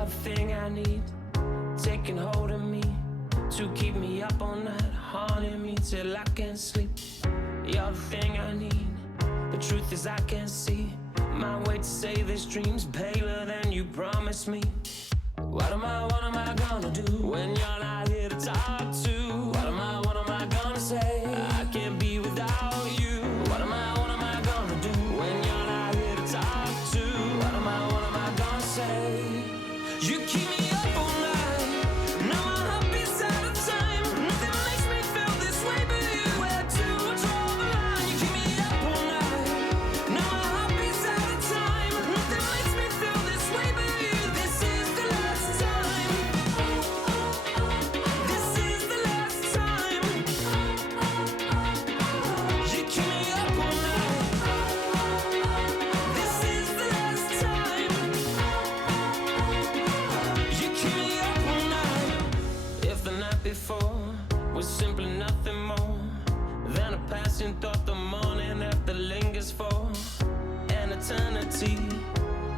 You're the thing I need, taking hold of me, to keep me up all night, haunting me till I can't sleep. You're the thing I need, the truth is I can't see my way to save this dream's paler than you promised me. What am I gonna do when you're not here to talk to? What am I gonna say? I can't be without you. What am I gonna do when you're not here to talk to? What am I gonna say? You keep me up all night, now my heart beats out of time. Nothing makes me feel this way but you. Where to draw the line? You keep me up all night, now my heart beats out of time. Nothing makes me feel this way but you. This is the last time. This is the last time. You keep me up all night. This is the last time. You keep me up all night. If the night before was simply nothing more than a passing thought, the morning after lingers for an eternity,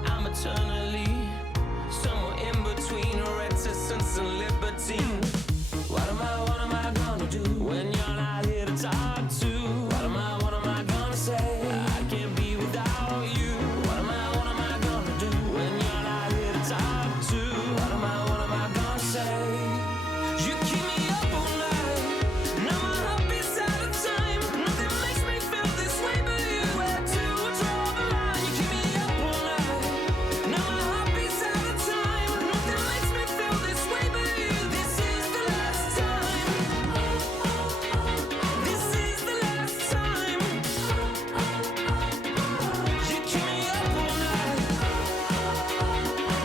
I'm eternally somewhere in between reticence and libertine. What am I gonna do when you're not here to talk to? What am I gonna say? I can't be without you. What am I gonna do when you're not here to talk to? What am I gonna say? You keep me up all night, now my heart beats out of time. Nothing makes me feel this way but you. Where to draw the line? You keep me up all night, now my heart beats out of time. Nothing makes me feel this way but you. This is the last time. This is the last time. You keep me up all night.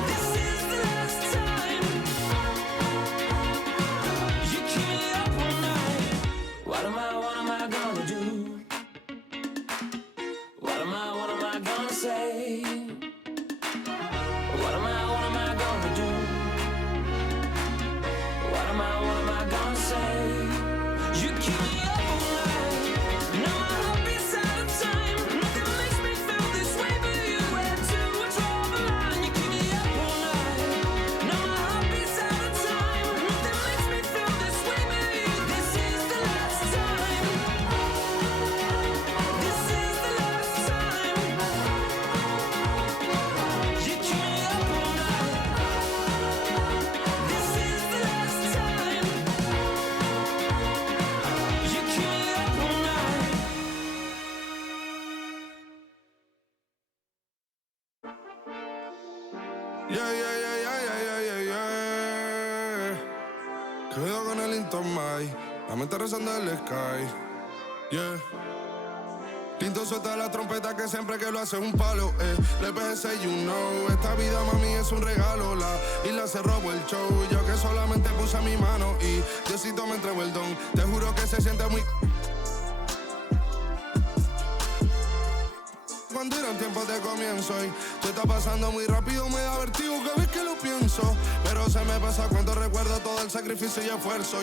This is the last time. You keep me up all night. What am I gonna do? What am I gonna say? What am I gonna do? What am I gonna say? You keep me up all night, now my heart beats out of time. Nothing makes me feel this way but you. Where to draw the line? You keep me up all night, now my heart beats out of time. Nothing makes me feel this way but you. This is the last time. This is the last time. You keep me up all night. This is the last time. You keep me up all night. Quedo con el Intomai, la mente rezando en el sky. Yeah. Tinto suelta la trompeta que siempre que lo hace es un palo, Le PGC, you know. Esta vida, mami, es un regalo. La isla se robó el show. Yo que solamente puse mi mano y Diosito me entregó el don. Te juro que se siente muy... Cuando eran tiempos de comienzo y tú está pasando muy rápido, me da vertigo cada vez que lo pienso. Pero se me pasa cuando recuerdo todo el sacrificio y esfuerzo,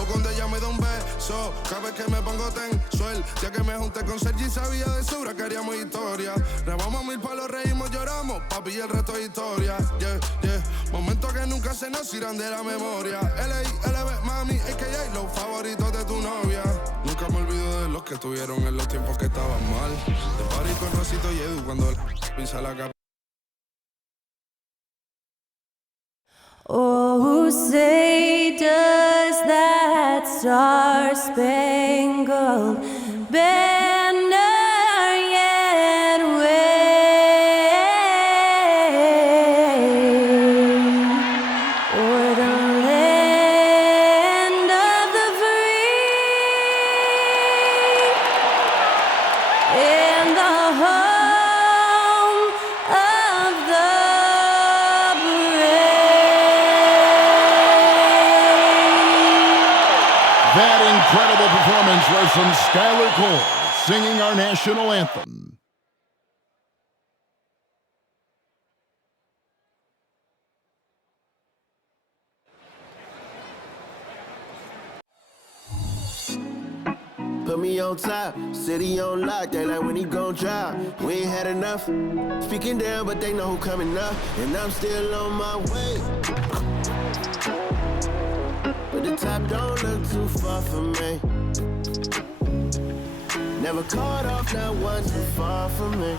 O cuando ella me da un beso, cada vez que me pongo tenso. El día que me junté con Sergi sabía de sobra que haríamos historia. Grabamos 1000 palos, reímos, lloramos, papi, y el resto es historia, Momentos que nunca se nos irán de la memoria. L.A., LB, mami, a.k.a. los favoritos de tu novia. Nunca me olvido de los que estuvieron en los tiempos que estaban mal. De party con Rosito y Edu cuando pisa la capa. Oh, say does that star-spangled banner yet wave o'er the land of the free and the home of the That incredible performance was from Skylar Cole, singing our national anthem. Put me on top, city on lock, they like when he gon' drop. We ain't had enough, speaking down, but they know who coming up, and I'm still on my way. But the top don't look too far from me. Never caught off, not one too far from me.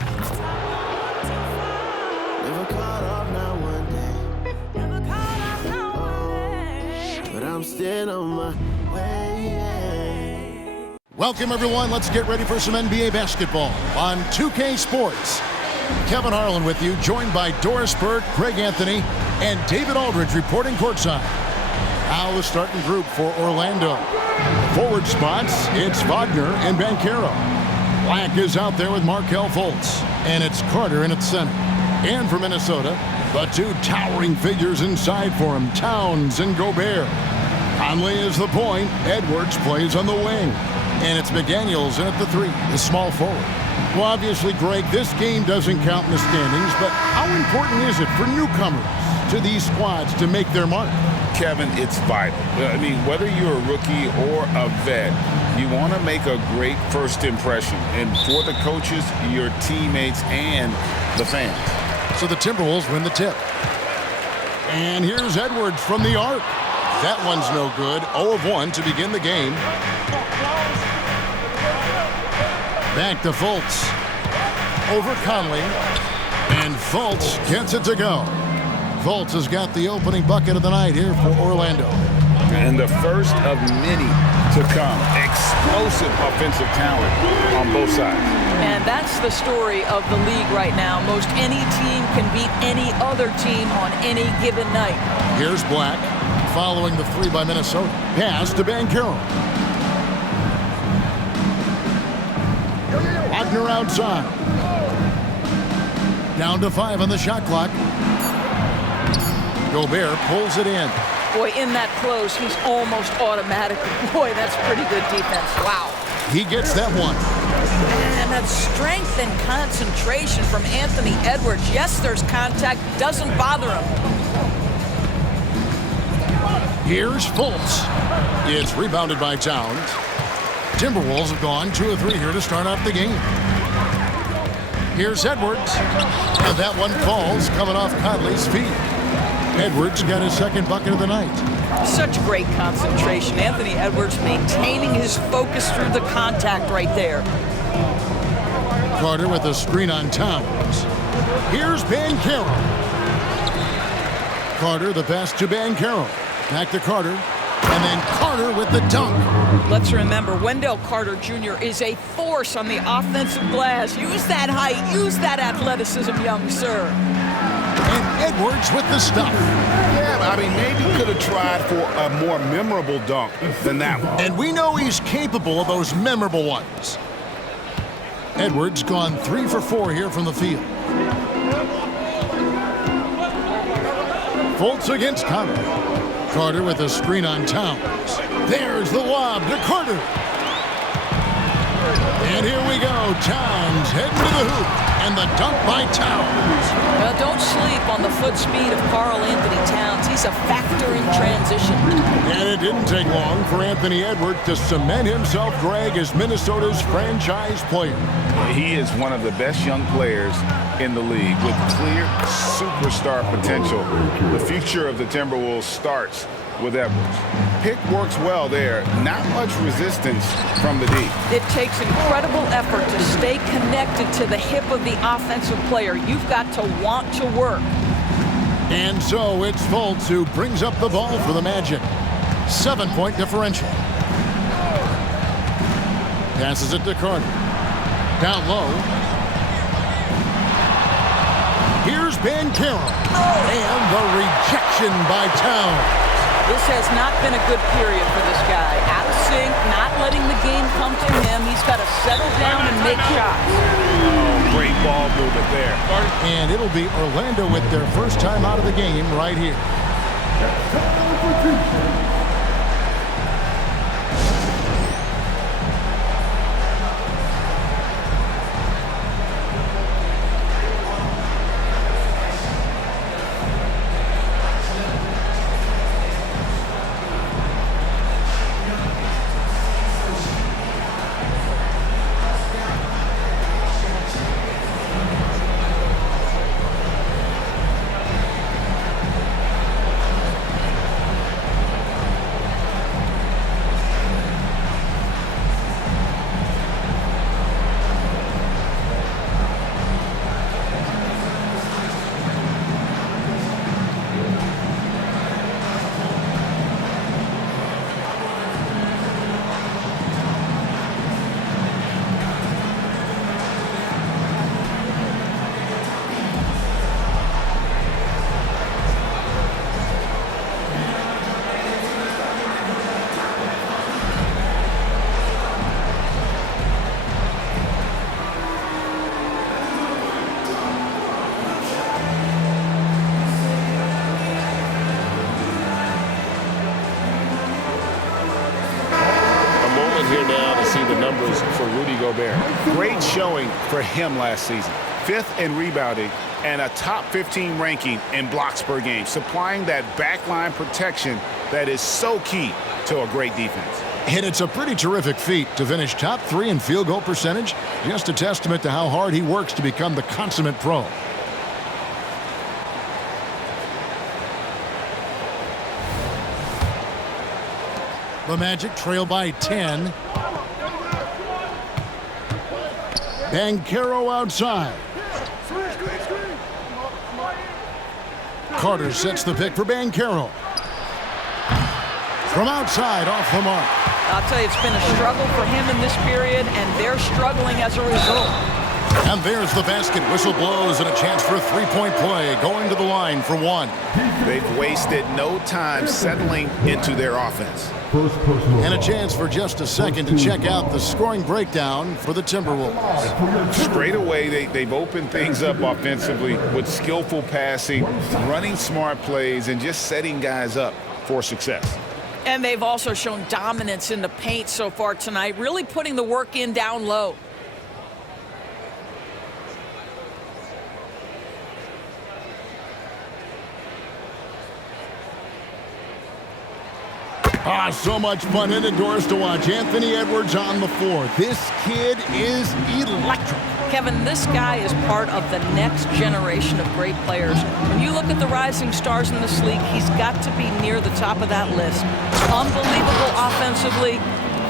Never caught off, not one day. Never caught up, not one day. But I'm still on my way. Welcome, everyone. Let's get ready for some NBA basketball on 2K Sports. Kevin Harlan with you, joined by Doris Burke, Karl-Anthony, and David Aldridge reporting courtside. Now the starting group for Orlando. Forward spots, it's Wagner and Banchero. Black is out there with Markelle Fultz, and it's Carter in at center. And for Minnesota, the two towering figures inside for him, Towns and Gobert. Conley is the point, Edwards plays on the wing. And it's McDaniels in at the three, the small forward. Well, obviously, Greg, this game doesn't count in the standings, but how important is it for newcomers to these squads to make their mark? Kevin, it's vital. I mean, whether you're a rookie or a vet, you want to make a great first impression. And for the coaches, your teammates, and the fans. So the Timberwolves win the tip. And here's Edwards from the arc. That one's no good. 0 of 1 to begin the game. Back to Fultz. Over Conley. And Fultz gets it to go. Fultz has got the opening bucket of the night here for Orlando. And the first of many to come. Explosive offensive talent on both sides. And that's the story of the league right now. Most any team can beat any other team on any given night. Here's Black, following the three by Minnesota. Pass to Banchero. Wagner outside. Down to 5 on the shot clock. Gobert pulls it in. Boy, in that close, he's almost automatic. Boy, that's pretty good defense. Wow. He gets that one. And that strength and concentration from Anthony Edwards. Yes, there's contact. Doesn't bother him. Here's Fultz. It's rebounded by Towns. Timberwolves have gone 2 of 3 here to start off the game. Here's Edwards. And that one falls coming off Conley's feet. Edwards got his second bucket of the night. Such great concentration. Anthony Edwards maintaining his focus through the contact right there. Carter with a screen on Towns. Here's Banchero. Carter, the pass to Banchero. Back to Carter. And then Carter with the dunk. Let's remember, Wendell Carter Jr. is a force on the offensive glass. Use that height, use that athleticism, young sir. And Edwards with the stuff. Yeah, I mean, maybe could have tried for a more memorable dunk than that one. And we know he's capable of those memorable ones. Edwards gone 3 for 4 here from the field. Fultz against Conley. Carter with a screen on Towns. There's the lob to Carter. And here we go. Towns heading to the hoop. And the dunk by Towns. Well, don't sleep on the foot speed of Karl-Anthony Towns. He's a factor in transition. And it didn't take long for Anthony Edwards to cement himself, Greg, as Minnesota's franchise player. He is one of the best young players in the league with clear superstar potential. The future of the Timberwolves starts with Edwards. Pick works well there. Not much resistance from the D. It takes incredible effort to stay connected to the hip of the offensive player. You've got to want to work. And so it's Fultz who brings up the ball for the Magic. 7-point differential. Passes it to Carter. Down low. Here's Banchero. And the rejection by Towns. This has not been a good period for this guy. Out of sync, not letting the game come to him. He's got to settle down and make shots. Oh, great ball movement there. And it'll be Orlando with their first time out of the game right here. numbers for Rudy Gobert. Great showing for him last season. 5th in rebounding and a top 15 ranking in blocks per game, supplying that backline protection that is so key to a great defense. And it's a pretty terrific feat to finish top 3 in field goal percentage. Just a testament to how hard he works to become the consummate pro. The Magic trail by 10. Banchero outside. Carter sets the pick for Banchero. From outside, off the mark. I'll tell you, it's been a struggle for him in this period, and they're struggling as a result. And there's the basket. Whistle blows and a chance for a three-point play. Going to the line for 1. They've wasted no time settling into their offense. And a chance for just a second to check out the scoring breakdown for the Timberwolves. Straight away, they've opened things up offensively with skillful passing, running smart plays, and just setting guys up for success. And they've also shown dominance in the paint so far tonight, really putting the work in down low. So much fun indoors to watch. Anthony Edwards on the floor. This kid is electric. Kevin, this guy is part of the next generation of great players. When you look at the rising stars in this league, he's got to be near the top of that list. Unbelievable offensively,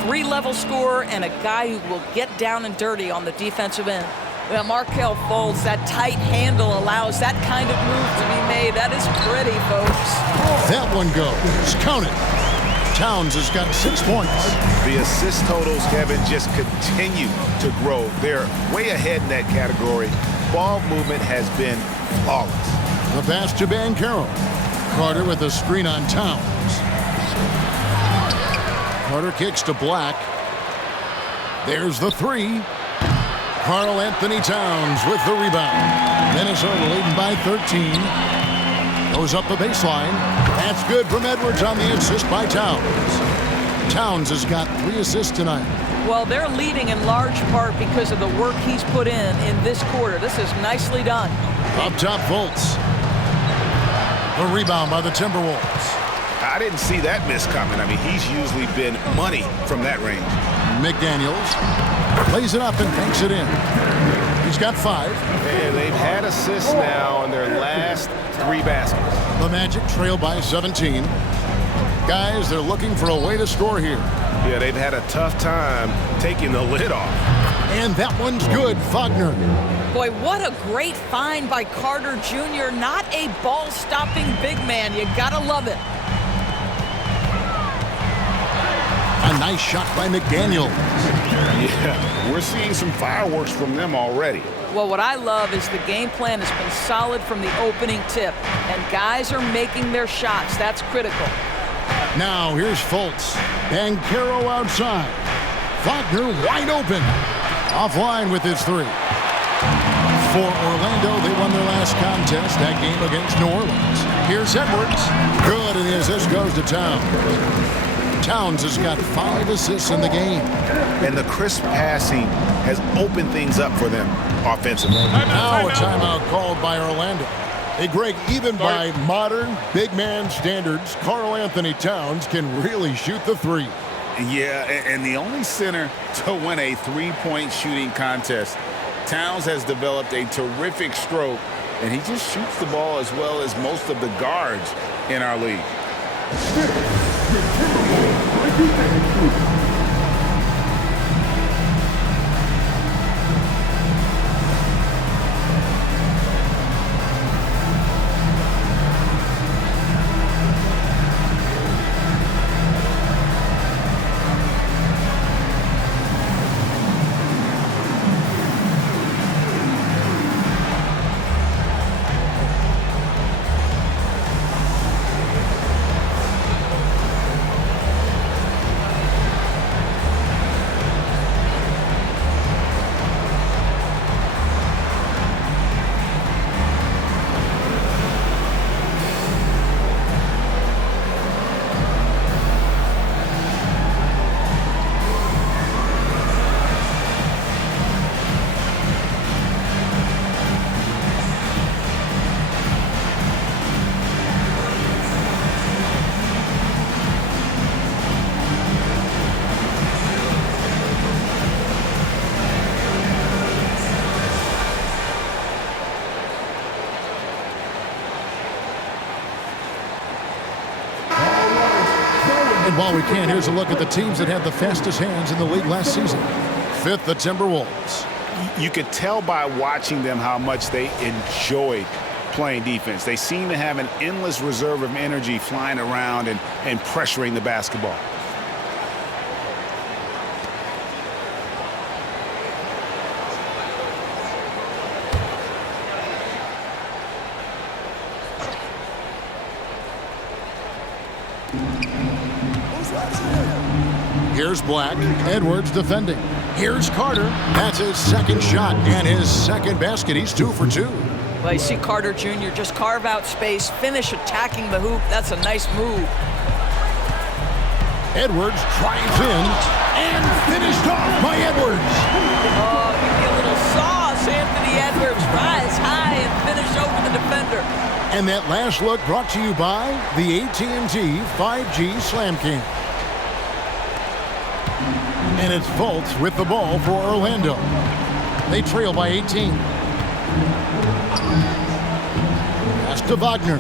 3-level scorer, and a guy who will get down and dirty on the defensive end. Well, Markelle Fultz, that tight handle allows that kind of move to be made. That is pretty, folks. That one goes. Count it. Towns has got 6 points. The assist totals, Kevin, just continue to grow. They're way ahead in that category. Ball movement has been flawless. The pass to Banchero. Carter with a screen on Towns. Carter kicks to Black. There's the 3. Karl-Anthony Towns with the rebound. Minnesota leading by 13. Goes up the baseline. That's good from Edwards on the assist by Towns. Towns has got 3 assists tonight. Well, they're leading in large part because of the work he's put in this quarter. This is nicely done. Up top, Fultz. The rebound by the Timberwolves. I didn't see that miss coming. I mean, he's usually been money from that range. McDaniels lays it up and banks it in. He's got 5. And they've had assists now on their last 3 baskets. The Magic trail by 17. Guys, they're looking for a way to score here. Yeah, they've had a tough time taking the lid off. And that one's good. Wagner. Boy, what a great find by Carter Jr. Not a ball-stopping big man. You gotta love it. A nice shot by McDaniels. Yeah, we're seeing some fireworks from them already. Well, what I love is the game plan has been solid from the opening tip, and guys are making their shots. That's critical. Now here's Fultz. Banchero outside. Wagner wide open. Offline with his 3. For Orlando, they won their last contest, that game against New Orleans. Here's Edwards. Good, and the assist goes to Towns. Towns has got 5 assists in the game. And the crisp passing has opened things up for them offensively. Now a timeout called by Orlando. Hey, Greg, even by modern big man standards, Karl-Anthony Towns can really shoot the 3. Yeah, and the only center to win a 3-point shooting contest. Towns has developed a terrific stroke, and he just shoots the ball as well as most of the guards in our league. And while we can, here's a look at the teams that had the fastest hands in the league last season. Fifth, the Timberwolves. You could tell by watching them how much they enjoyed playing defense. They seem to have an endless reserve of energy flying around and pressuring the basketball. Here's Black. Edwards defending. Here's Carter. That's his second shot and his second basket. He's 2 for 2. Well, you see Carter Jr. just carve out space, finish attacking the hoop. That's a nice move. Edwards drives in and finished off by Edwards. Oh, give me a little sauce. Anthony Edwards rise high and finish over the defender. And that last look brought to you by the AT&T 5G Slam King. And it's Fultz with the ball for Orlando. They trail by 18. Pass to Wagner.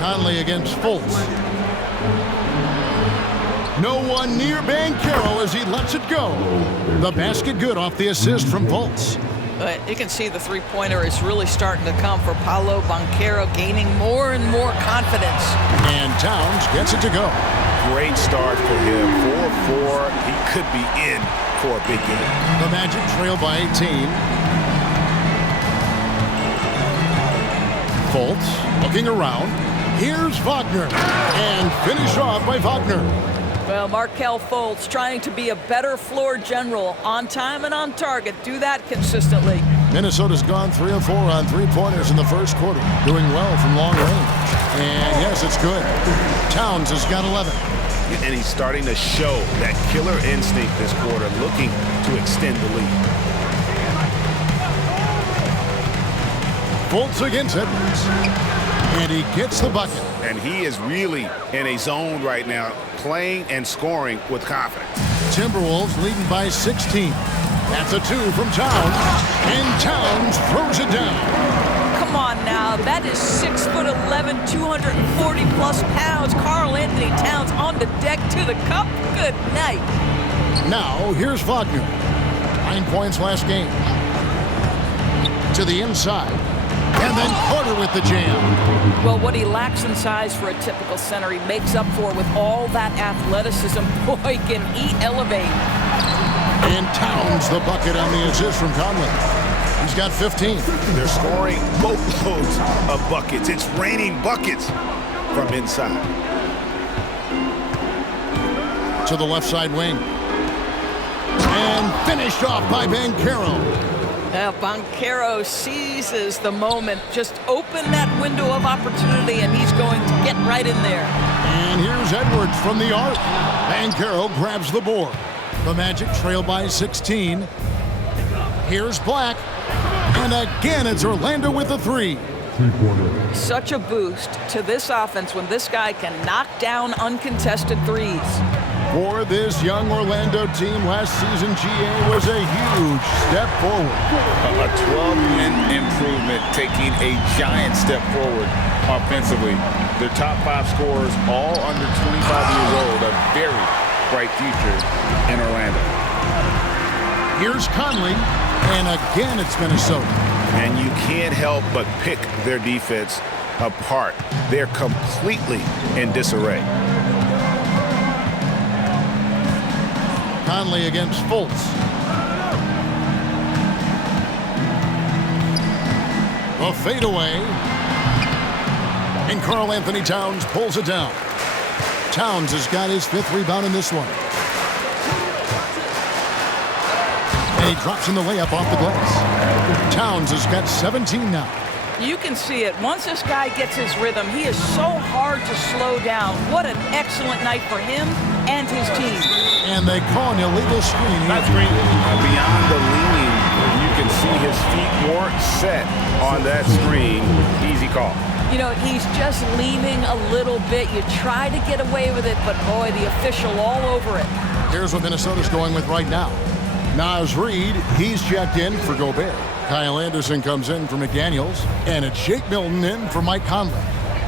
Conley against Fultz. No one near Banchero as he lets it go. The basket good off the assist from Fultz. You can see the three-pointer is really starting to come for Pablo. Banchero gaining more and more confidence. And Towns gets it to go. Great start for him. 4-4. He could be in for a big game. The Magic trail by 18. Fultz looking around. Here's Wagner. And finish off by Wagner. Well, Markelle Fultz trying to be a better floor general, on time and on target. Do that consistently. Minnesota's gone 3 of 4 on three-pointers in the first quarter. Doing well from long range. And yes, it's good. Towns has got 11. And he's starting to show that killer instinct this quarter, looking to extend the lead. Fultz against Edwards. And he gets the bucket. And he is really in a zone right now, playing and scoring with confidence. Timberwolves leading by 16. That's a 2 from Towns. And Towns throws it down. Come on now, that is 6'11", 240-plus pounds. Karl-Anthony Towns on the deck to the cup. Good night. Now, here's Wagner. 9 points last game. To the inside. And then Carter with the jam. Well, what he lacks in size for a typical center, he makes up for with all that athleticism. Boy, can he elevate. And Towns the bucket on the assist from Conley. He's got 15. They're scoring boatloads of buckets. It's raining buckets from inside. To the left side wing. And finished off by Banchero. Now, Banchero seizes the moment. Just open that window of opportunity, and he's going to get right in there. And here's Edwards from the arc. Banchero grabs the board. The Magic trail by 16. Here's Black. And again, it's Orlando with the 3. Such a boost to this offense when this guy can knock down uncontested threes. For this young Orlando team, last season GA was a huge step forward. A 12-win improvement, taking a giant step forward offensively. Their top 5 scorers, all under 25 years old, a very bright future in Orlando. Here's Conley, and again it's Minnesota. And you can't help but pick their defense apart. They're completely in disarray. Conley against Fultz. A fadeaway. And Karl-Anthony Towns pulls it down. Towns has got his 5th rebound in this one. And he drops in the layup off the glass. Towns has got 17 now. You can see it. Once this guy gets his rhythm, he is so hard to slow down. What an excellent night for him and his team. And they call an illegal screen. That's great. Beyond the leaning, you can see his feet weren't set on that screen. Easy call. You know, he's just leaning a little bit. You try to get away with it, but boy, the official all over it. Here's what Minnesota's going with right now. Naz Reid, he's checked in for Gobert. Kyle Anderson comes in for McDaniels, and it's Shake Milton in for Mike Conley.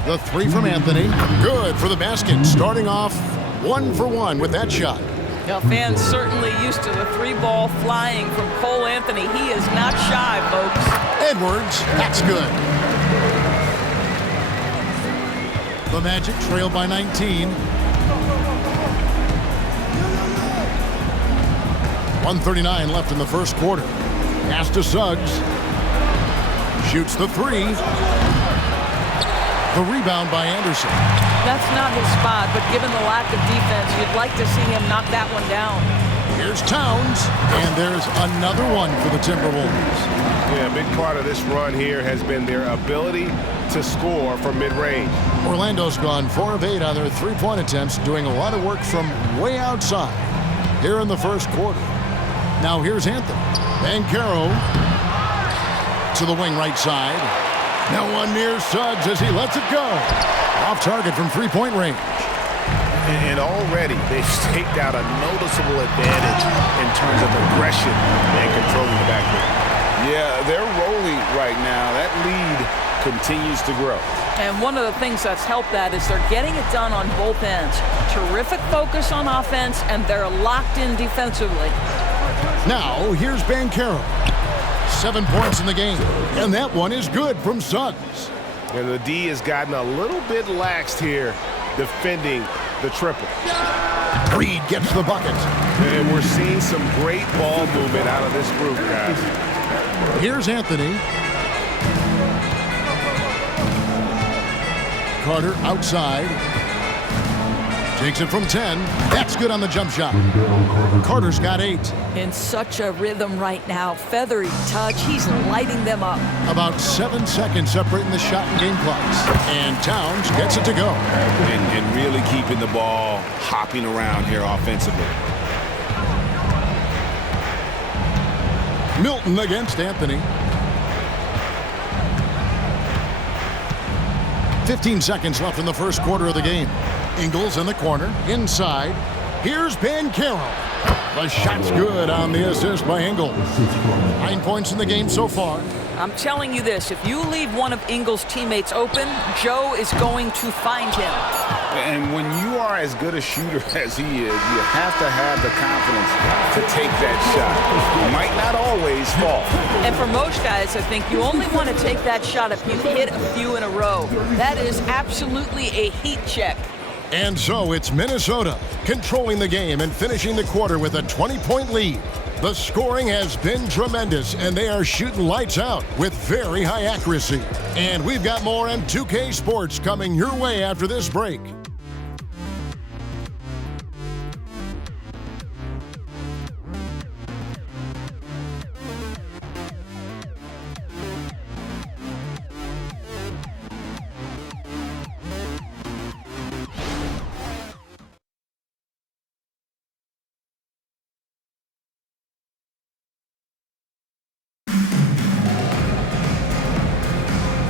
The three from Anthony. Good for the basket. Starting off 1 for 1 with that shot. Now, fans certainly used to the three ball flying from Karl-Anthony. He is not shy, folks. Edwards, that's good. The Magic trail by 19. 1:39 left in the first quarter. Pass to Suggs. Shoots the three. The rebound by Anderson. That's not his spot, but given the lack of defense, you'd like to see him knock that one down. Here's Towns, and there's another one for the Timberwolves. Yeah, a big part of this run here has been their ability to score from mid-range. Orlando's gone 4 of 8 on their three-point attempts, doing a lot of work from way outside here in the first quarter. Now here's Anthony. Banchero to the wing right side. Now one near Suggs as he lets it go. Off target from three-point range. And already they've staked out a noticeable advantage in terms of aggression and controlling the backcourt. Yeah, they're rolling right now. That lead continues to grow. And one of the things that's helped that is they're getting it done on both ends. Terrific focus on offense, and they're locked in defensively. Now here's Banchero. 7 points in the game, and that one is good from Suggs. And the D has gotten a little bit laxed here defending the triple. Reed gets the bucket. And we're seeing some great ball movement out of this group, guys. Here's Anthony. Carter outside. Takes it from 10. That's good on the jump shot. Carter's got 8. In such a rhythm right now. Feathery touch. He's lighting them up. About 7 seconds separating the shot and game clocks. And Towns gets it to go. And really keeping the ball hopping around here offensively. Milton against Anthony. 15 seconds left in the first quarter of the game. Ingles in the corner, inside. Here's Banchero. The shot's good on the assist by Ingles. 9 points in the game so far. I'm telling you this, if you leave one of Ingles' teammates open, Joe is going to find him. And when you are as good a shooter as he is, you have to have the confidence to take that shot. It might not always fall. And for most guys, I think you only want to take that shot if you hit a few in a row. That is absolutely a heat check. And so it's Minnesota controlling the game and finishing the quarter with a 20-point lead. The scoring has been tremendous, and they are shooting lights out with very high accuracy. And we've got more on 2K Sports coming your way after this break.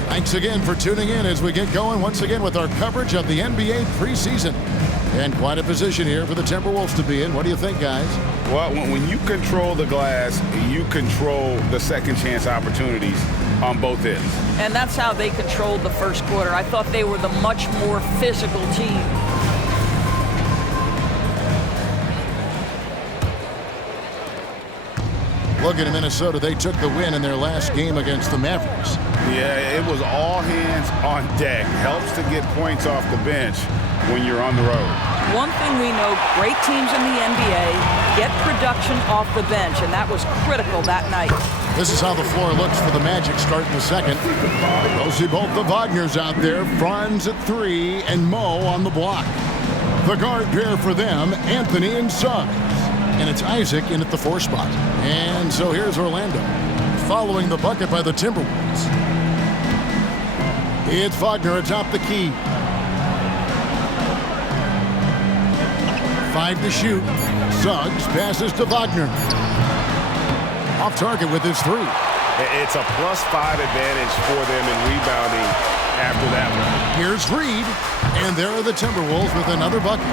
Thanks again for tuning in as we get going once again with our coverage of the NBA preseason. And quite a position here for the Timberwolves to be in. What do you think, guys? Well, when you control the glass, you control the second chance opportunities on both ends. And that's how they controlled the first quarter. I thought they were the much more physical team. Looking at Minnesota, they took the win in their last game against the Mavericks. Yeah, it was all hands on deck. Helps to get points off the bench when you're on the road. One thing we know, great teams in the NBA get production off the bench, and that was critical that night. This is how the floor looks for the Magic starting the second. We'll see both the Wagners out there, Franz at 3 and Mo on the block. The guard pair for them, Anthony and Suggs. And it's Isaac in at the 4 spot. And so here's Orlando, following the bucket by the Timberwolves. It's Wagner atop the key. 5 to shoot. Suggs passes to Wagner. Off target with his 3. It's a +5 advantage for them in rebounding after that one. Here's Reed, and there are the Timberwolves with another bucket.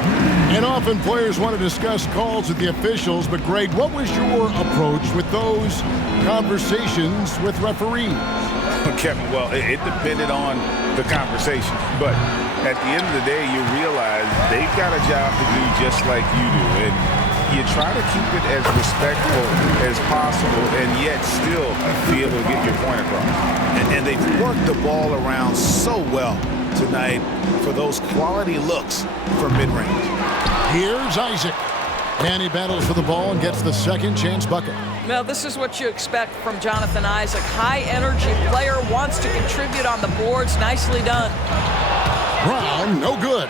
And often players want to discuss calls with the officials, but Greg, what was your approach with those conversations with referees? Kevin, well, it depended on the conversation, but at the end of the day, you realize they've got a job to do just like you do, and you try to keep it as respectful as possible and yet still be able to get your point across. And they've worked the ball around so well tonight for those quality looks from mid-range. Here's Isaac, and he battles for the ball and gets the second chance bucket. Well, this is what you expect from Jonathan Isaac. High-energy player, wants to contribute on the boards. Nicely done. Brown, no good.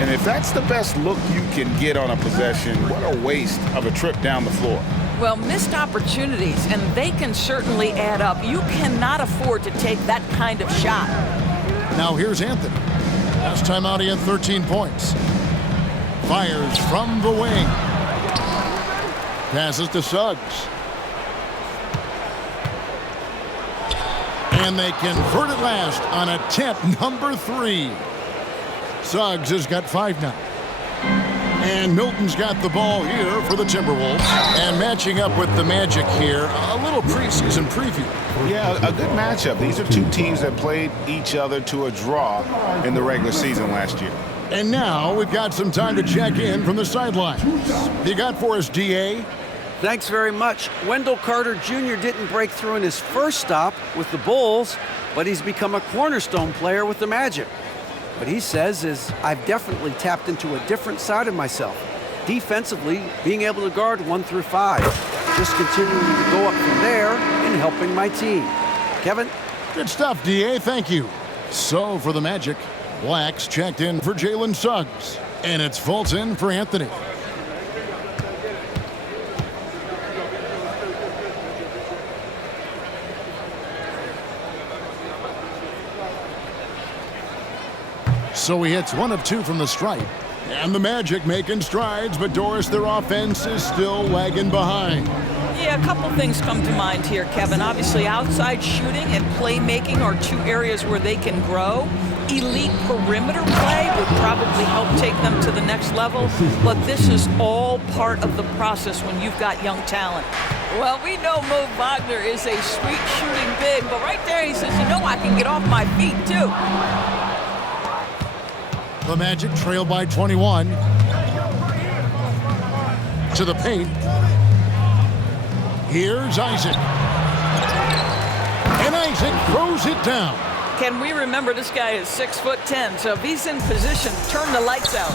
And if that's the best look you can get on a possession, what a waste of a trip down the floor. Well, missed opportunities, and they can certainly add up. You cannot afford to take that kind of shot. Now here's Anthony. Last time out, he had 13 points. Fires from the wing. Passes to Suggs. And they convert it last on attempt number 3. Suggs has got 5 now. And Milton's got the ball here for the Timberwolves. And matching up with the Magic here, a little preseason preview. Yeah, a good matchup. These are two teams that played each other to a draw in the regular season last year. And now we've got some time to check in from the sidelines. You got for us, DA? Thanks very much. Wendell Carter Jr. didn't break through in his first stop with the Bulls, but he's become a cornerstone player with the Magic. What he says is, I've definitely tapped into a different side of myself. Defensively, being able to guard 1 through 5. Just continuing to go up from there and helping my team. Kevin? Good stuff, DA. Thank you. So for the Magic, Black's checked in for Jalen Suggs. And it's Fulton for Anthony. So he hits 1 of 2 from the stripe. And the Magic making strides, but Doris, their offense is still lagging behind. Yeah, a couple things come to mind here, Kevin. Obviously, outside shooting and playmaking are 2 areas where they can grow. Elite perimeter play would probably help take them to the next level, but this is all part of the process when you've got young talent. Well, we know Mo Wagner is a sweet shooting big, but right there he says, you know, I can get off my feet too. The Magic trail by 21. To the paint. Here's Isaac. And Isaac throws it down. Can we remember this guy is 6'10", so if he's in position, turn the lights out.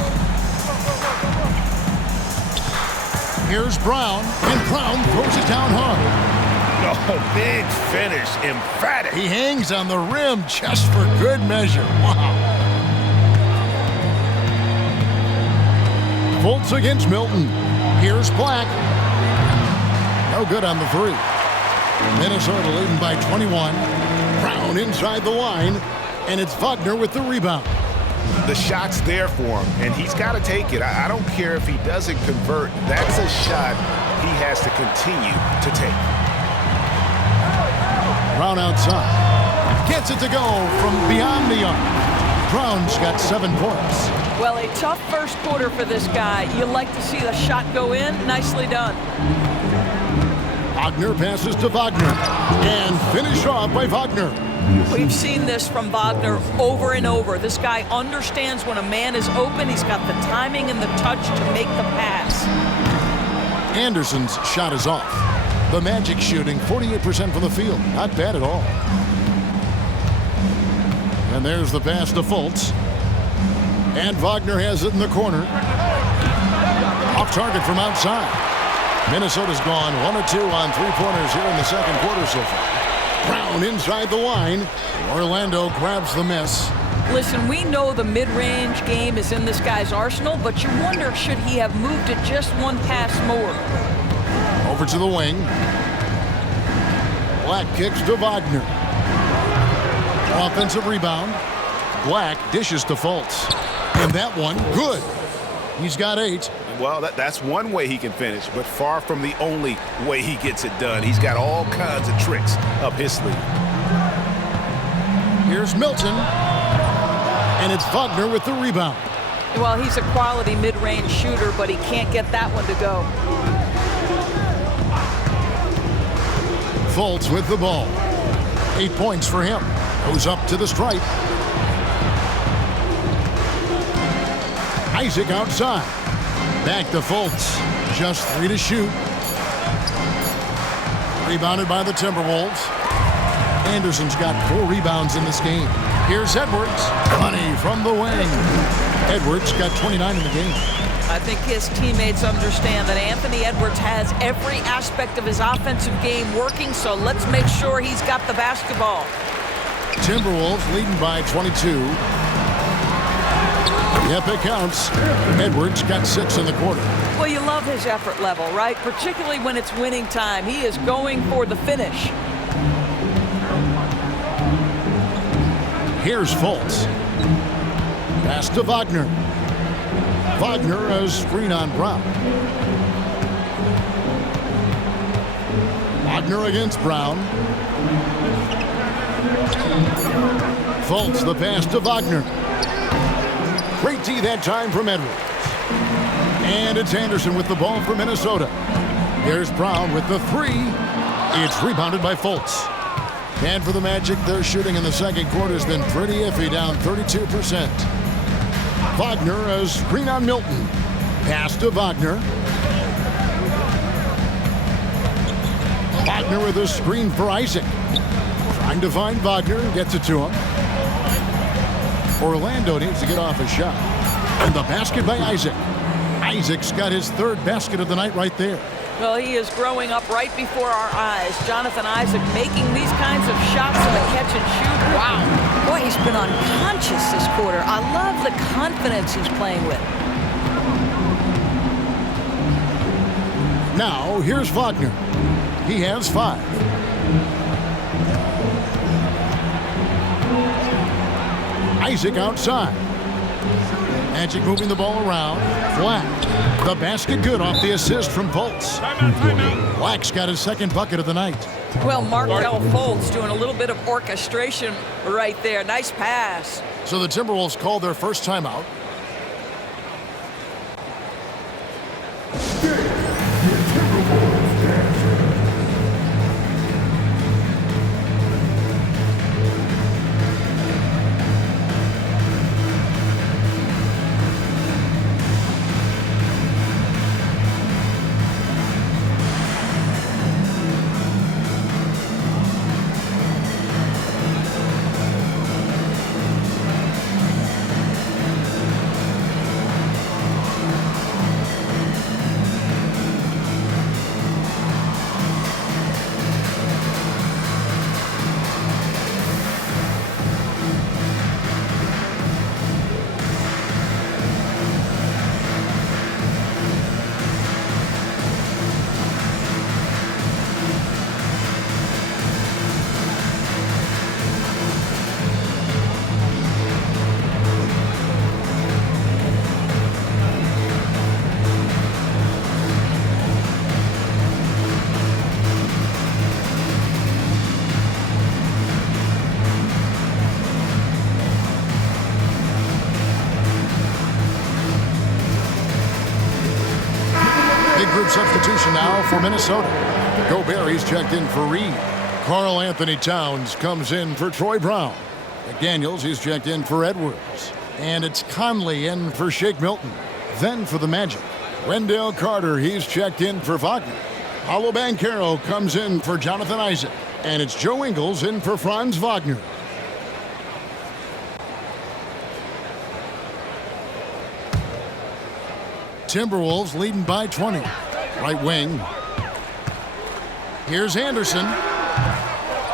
Here's Brown, and Brown throws it down hard. Oh, big finish, emphatic. He hangs on the rim just for good measure. Wow. Fultz against Milton. Here's Black. No good on the 3. Minnesota leading by 21. Brown inside the line, and it's Wagner with the rebound. The shot's there for him, and he's got to take it. I don't care if he doesn't convert. That's a shot he has to continue to take. Brown outside. Gets it to go from beyond the arc. Brown's got 7 points. Well, a tough first quarter for this guy. You like to see the shot go in. Nicely done. Wagner passes to Wagner. And finish off by Wagner. We've seen this from Wagner over and over. This guy understands when a man is open. He's got the timing and the touch to make the pass. Anderson's shot is off. The Magic shooting 48% from the field. Not bad at all. And there's the pass to Fultz. And Wagner has it in the corner. Off target from outside. Minnesota's gone 1 of 2 on 3-pointers here in the second quarter so far. Brown inside the line. Orlando grabs the miss. Listen, we know the mid-range game is in this guy's arsenal, but you wonder, should he have moved it just 1 pass more? Over to the wing. Black kicks to Wagner. Offensive rebound. Black dishes to Fultz. And that one, good. He's got 8. Well, that's one way he can finish, but far from the only way he gets it done. He's got all kinds of tricks up his sleeve. Here's Milton. And it's Wagner with the rebound. Well, he's a quality mid-range shooter, but he can't get that one to go. Fultz with the ball. 8 points for him. Goes up to the stripe. Isaac outside. Back to Fultz. Just 3 to shoot. Rebounded by the Timberwolves. Anderson's got 4 rebounds in this game. Here's Edwards. Money from the wing. Edwards got 29 in the game. I think his teammates understand that Anthony Edwards has every aspect of his offensive game working, so let's make sure he's got the basketball. Timberwolves leading by 22. Yep, it counts. Edwards got 6 in the quarter. Well, you love his effort level, right? Particularly when it's winning time. He is going for the finish. Here's Fultz. Pass to Wagner. Wagner, a screen on Brown. Wagner against Brown. Fultz, the pass to Wagner. Great D that time from Edwards. And it's Anderson with the ball for Minnesota. There's Brown with the 3. It's rebounded by Fultz. And for the Magic, their shooting in the second quarter has been pretty iffy, down 32%. Wagner, a screen on Milton. Pass to Wagner. Wagner with a screen for Isaac. Trying to find Wagner, gets it to him. Orlando needs to get off a shot. And the basket by Isaac. Isaac's got his 3rd basket of the night right there. Well, he is growing up right before our eyes. Jonathan Isaac making these kinds of shots in the catch and shoot. Wow. Boy, he's been unconscious this quarter. I love the confidence he's playing with. Now, here's Wagner. He has 5. Isaac outside. Magic moving the ball around. Black. The basket good off the assist from Fultz. Black's got his 2nd bucket of the night. Well, Markelle Fultz doing a little bit of orchestration right there. Nice pass. So the Timberwolves called their first timeout. Substitution now for Minnesota. Gobert, he's checked in for Reed. Karl-Anthony Towns comes in for Troy Brown. McDaniels, he's checked in for Edwards. And it's Conley in for Shake Milton. Then for the Magic, Wendell Carter, he's checked in for Wagner. Pablo Banchero comes in for Jonathan Isaac. And it's Joe Ingles in for Franz Wagner. Timberwolves leading by 20. Right wing. Here's Anderson.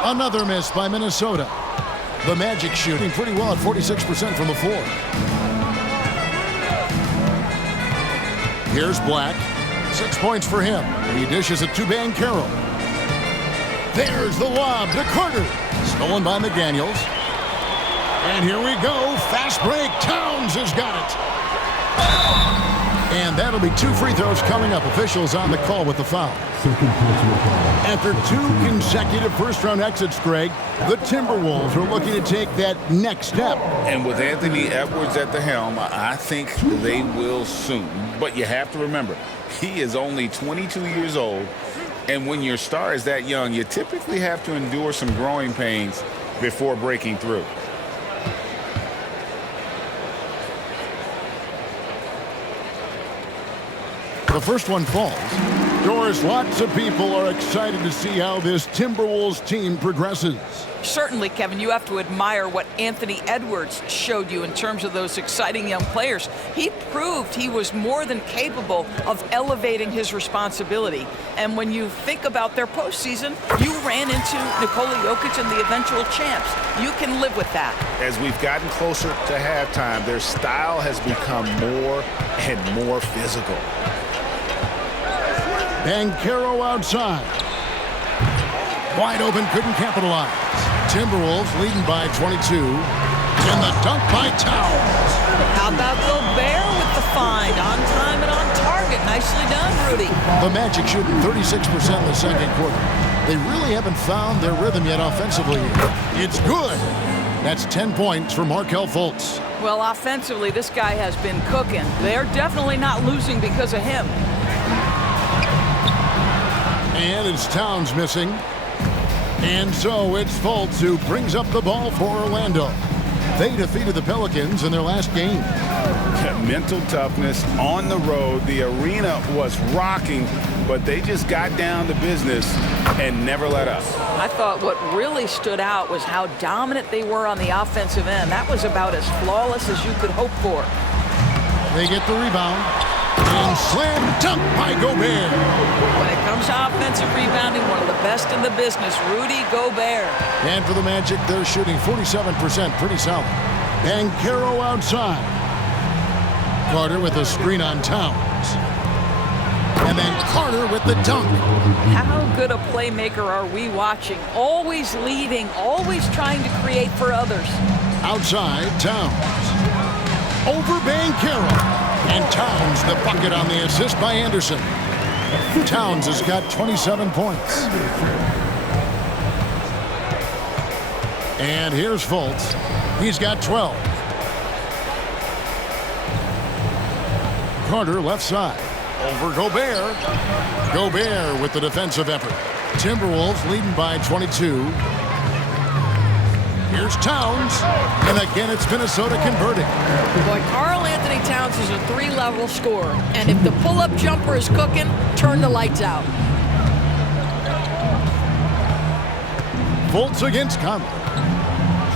Another miss by Minnesota. The Magic shooting pretty well at 46% from the floor. Here's Black. 6 points for him. He dishes it to Banchero. There's the lob to Carter. Stolen by McDaniels. And here we go. Fast break. Towns has got it. And that'll be 2 free throws coming up. Officials on the call with the foul. After 2 consecutive first-round exits, Greg, the Timberwolves are looking to take that next step. And with Anthony Edwards at the helm, I think they will soon. But you have to remember, he is only 22 years old. And when your star is that young, you typically have to endure some growing pains before breaking through. The first one falls. Doris, lots of people are excited to see how this Timberwolves team progresses. Certainly, Kevin, you have to admire what Anthony Edwards showed you in terms of those exciting young players. He proved he was more than capable of elevating his responsibility. And when you think about their postseason, you ran into Nikola Jokic and the eventual champs. You can live with that. As we've gotten closer to halftime, their style has become more and more physical. Banchero outside. Wide open, couldn't capitalize. Timberwolves leading by 22. And the dunk by Towns. How about Gobert with the find? On time and on target. Nicely done, Rudy. The Magic shooting 36% in the second quarter. They really haven't found their rhythm yet offensively. It's good. That's 10 points for Markelle Fultz. Well, offensively, this guy has been cooking. They're definitely not losing because of him. And it's Towns missing. And so it's Fultz who brings up the ball for Orlando. They defeated the Pelicans in their last game. Mental toughness on the road. The arena was rocking, but they just got down to business and never let up. I thought what really stood out was how dominant they were on the offensive end. That was about as flawless as you could hope for. They get the rebound. And slam dunk by Gobert. When it comes to offensive rebounding, one of the best in the business, Rudy Gobert. And for the Magic, they're shooting 47%, pretty solid. Banchero outside. Carter with a screen on Towns. And then Carter with the dunk. How good a playmaker are we watching? Always leading, always trying to create for others. Outside, Towns. Over Banchero. And Towns the bucket on the assist by Anderson. Towns has got 27 points. And here's Fultz. He's got 12. Carter left side. Over Gobert. Gobert with the defensive effort. Timberwolves leading by 22. Here's Towns. And again, it's Minnesota converting. Boy, Karl-Anthony Towns is a 3-level scorer. And if the pull-up jumper is cooking, turn the lights out. Fultz against Conley.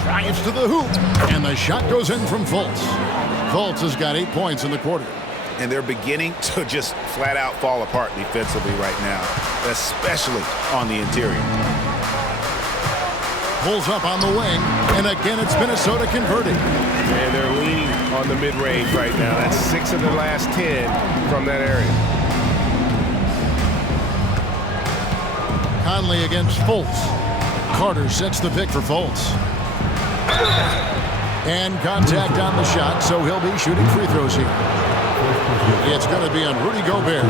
Drives to the hoop. And the shot goes in from Fultz. Fultz has got 8 points in the quarter. And they're beginning to just flat out fall apart defensively right now, especially on the interior. Pulls up on the wing, and again it's Minnesota converting. And they're leaning on the mid-range right now. That's 6 of their last 10 from that area. Conley against Fultz. Carter sets the pick for Fultz. And contact on the shot, so he'll be shooting free throws here. It's going to be on Rudy Gobert.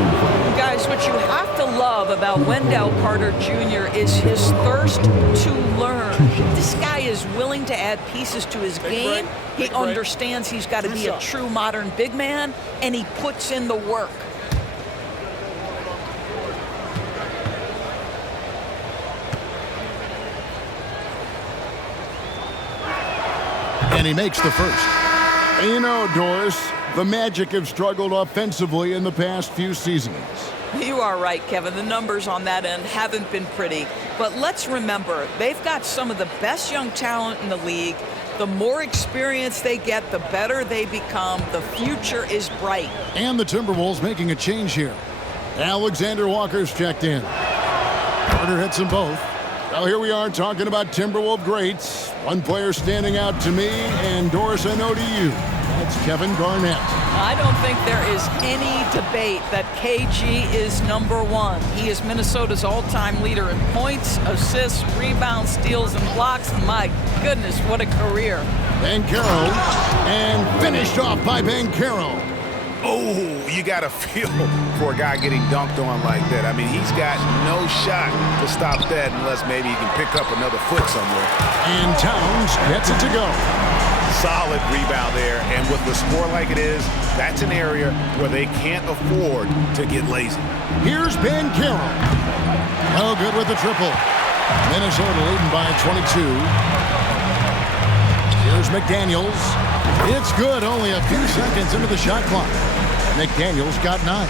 Guys, what you have to love about Wendell Carter Jr. is his thirst to learn. This guy is willing to add pieces to his game. He understands he's got to be a true modern big man, and he puts in the work. And he makes the first. You know, Doris, the Magic have struggled offensively in the past few seasons. You are right, Kevin. The numbers on that end haven't been pretty. But let's remember, they've got some of the best young talent in the league. The more experience they get, the better they become. The future is bright. And the Timberwolves making a change here. Alexander Walker's checked in. Carter hits them both. Well, here we are talking about Timberwolves greats. One player standing out to me, and Doris, I know to you. That's Kevin Garnett. I don't think there is any debate that KG is #1. He is Minnesota's all-time leader in points, assists, rebounds, steals, and blocks. My goodness, what a career. Banchero, and finished off by Banchero. Oh, you got to feel for a guy getting dunked on like that. I mean, he's got no shot to stop that unless maybe he can pick up another foot somewhere. And Towns gets it to go. Solid rebound there, and with the score like it is, that's an area where they can't afford to get lazy. Here's Banchero. No good with the triple. Minnesota leading by 22. Here's McDaniels. It's good, only a few seconds into the shot clock. McDaniels got 9.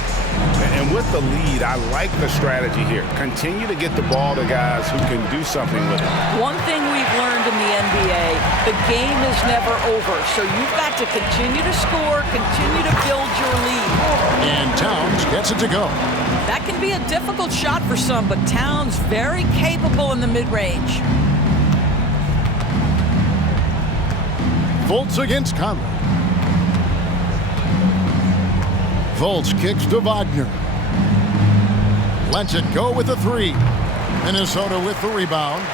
And with the lead, I like the strategy here. Continue to get the ball to guys who can do something with it. One thing we've learned in the NBA, the game is never over. So you've got to continue to score, continue to build your lead. And Towns gets it to go. That can be a difficult shot for some, but Towns very capable in the mid-range. Fultz against Conley. Fultz kicks to Wagner. Lets it go with a 3. Minnesota with the rebound.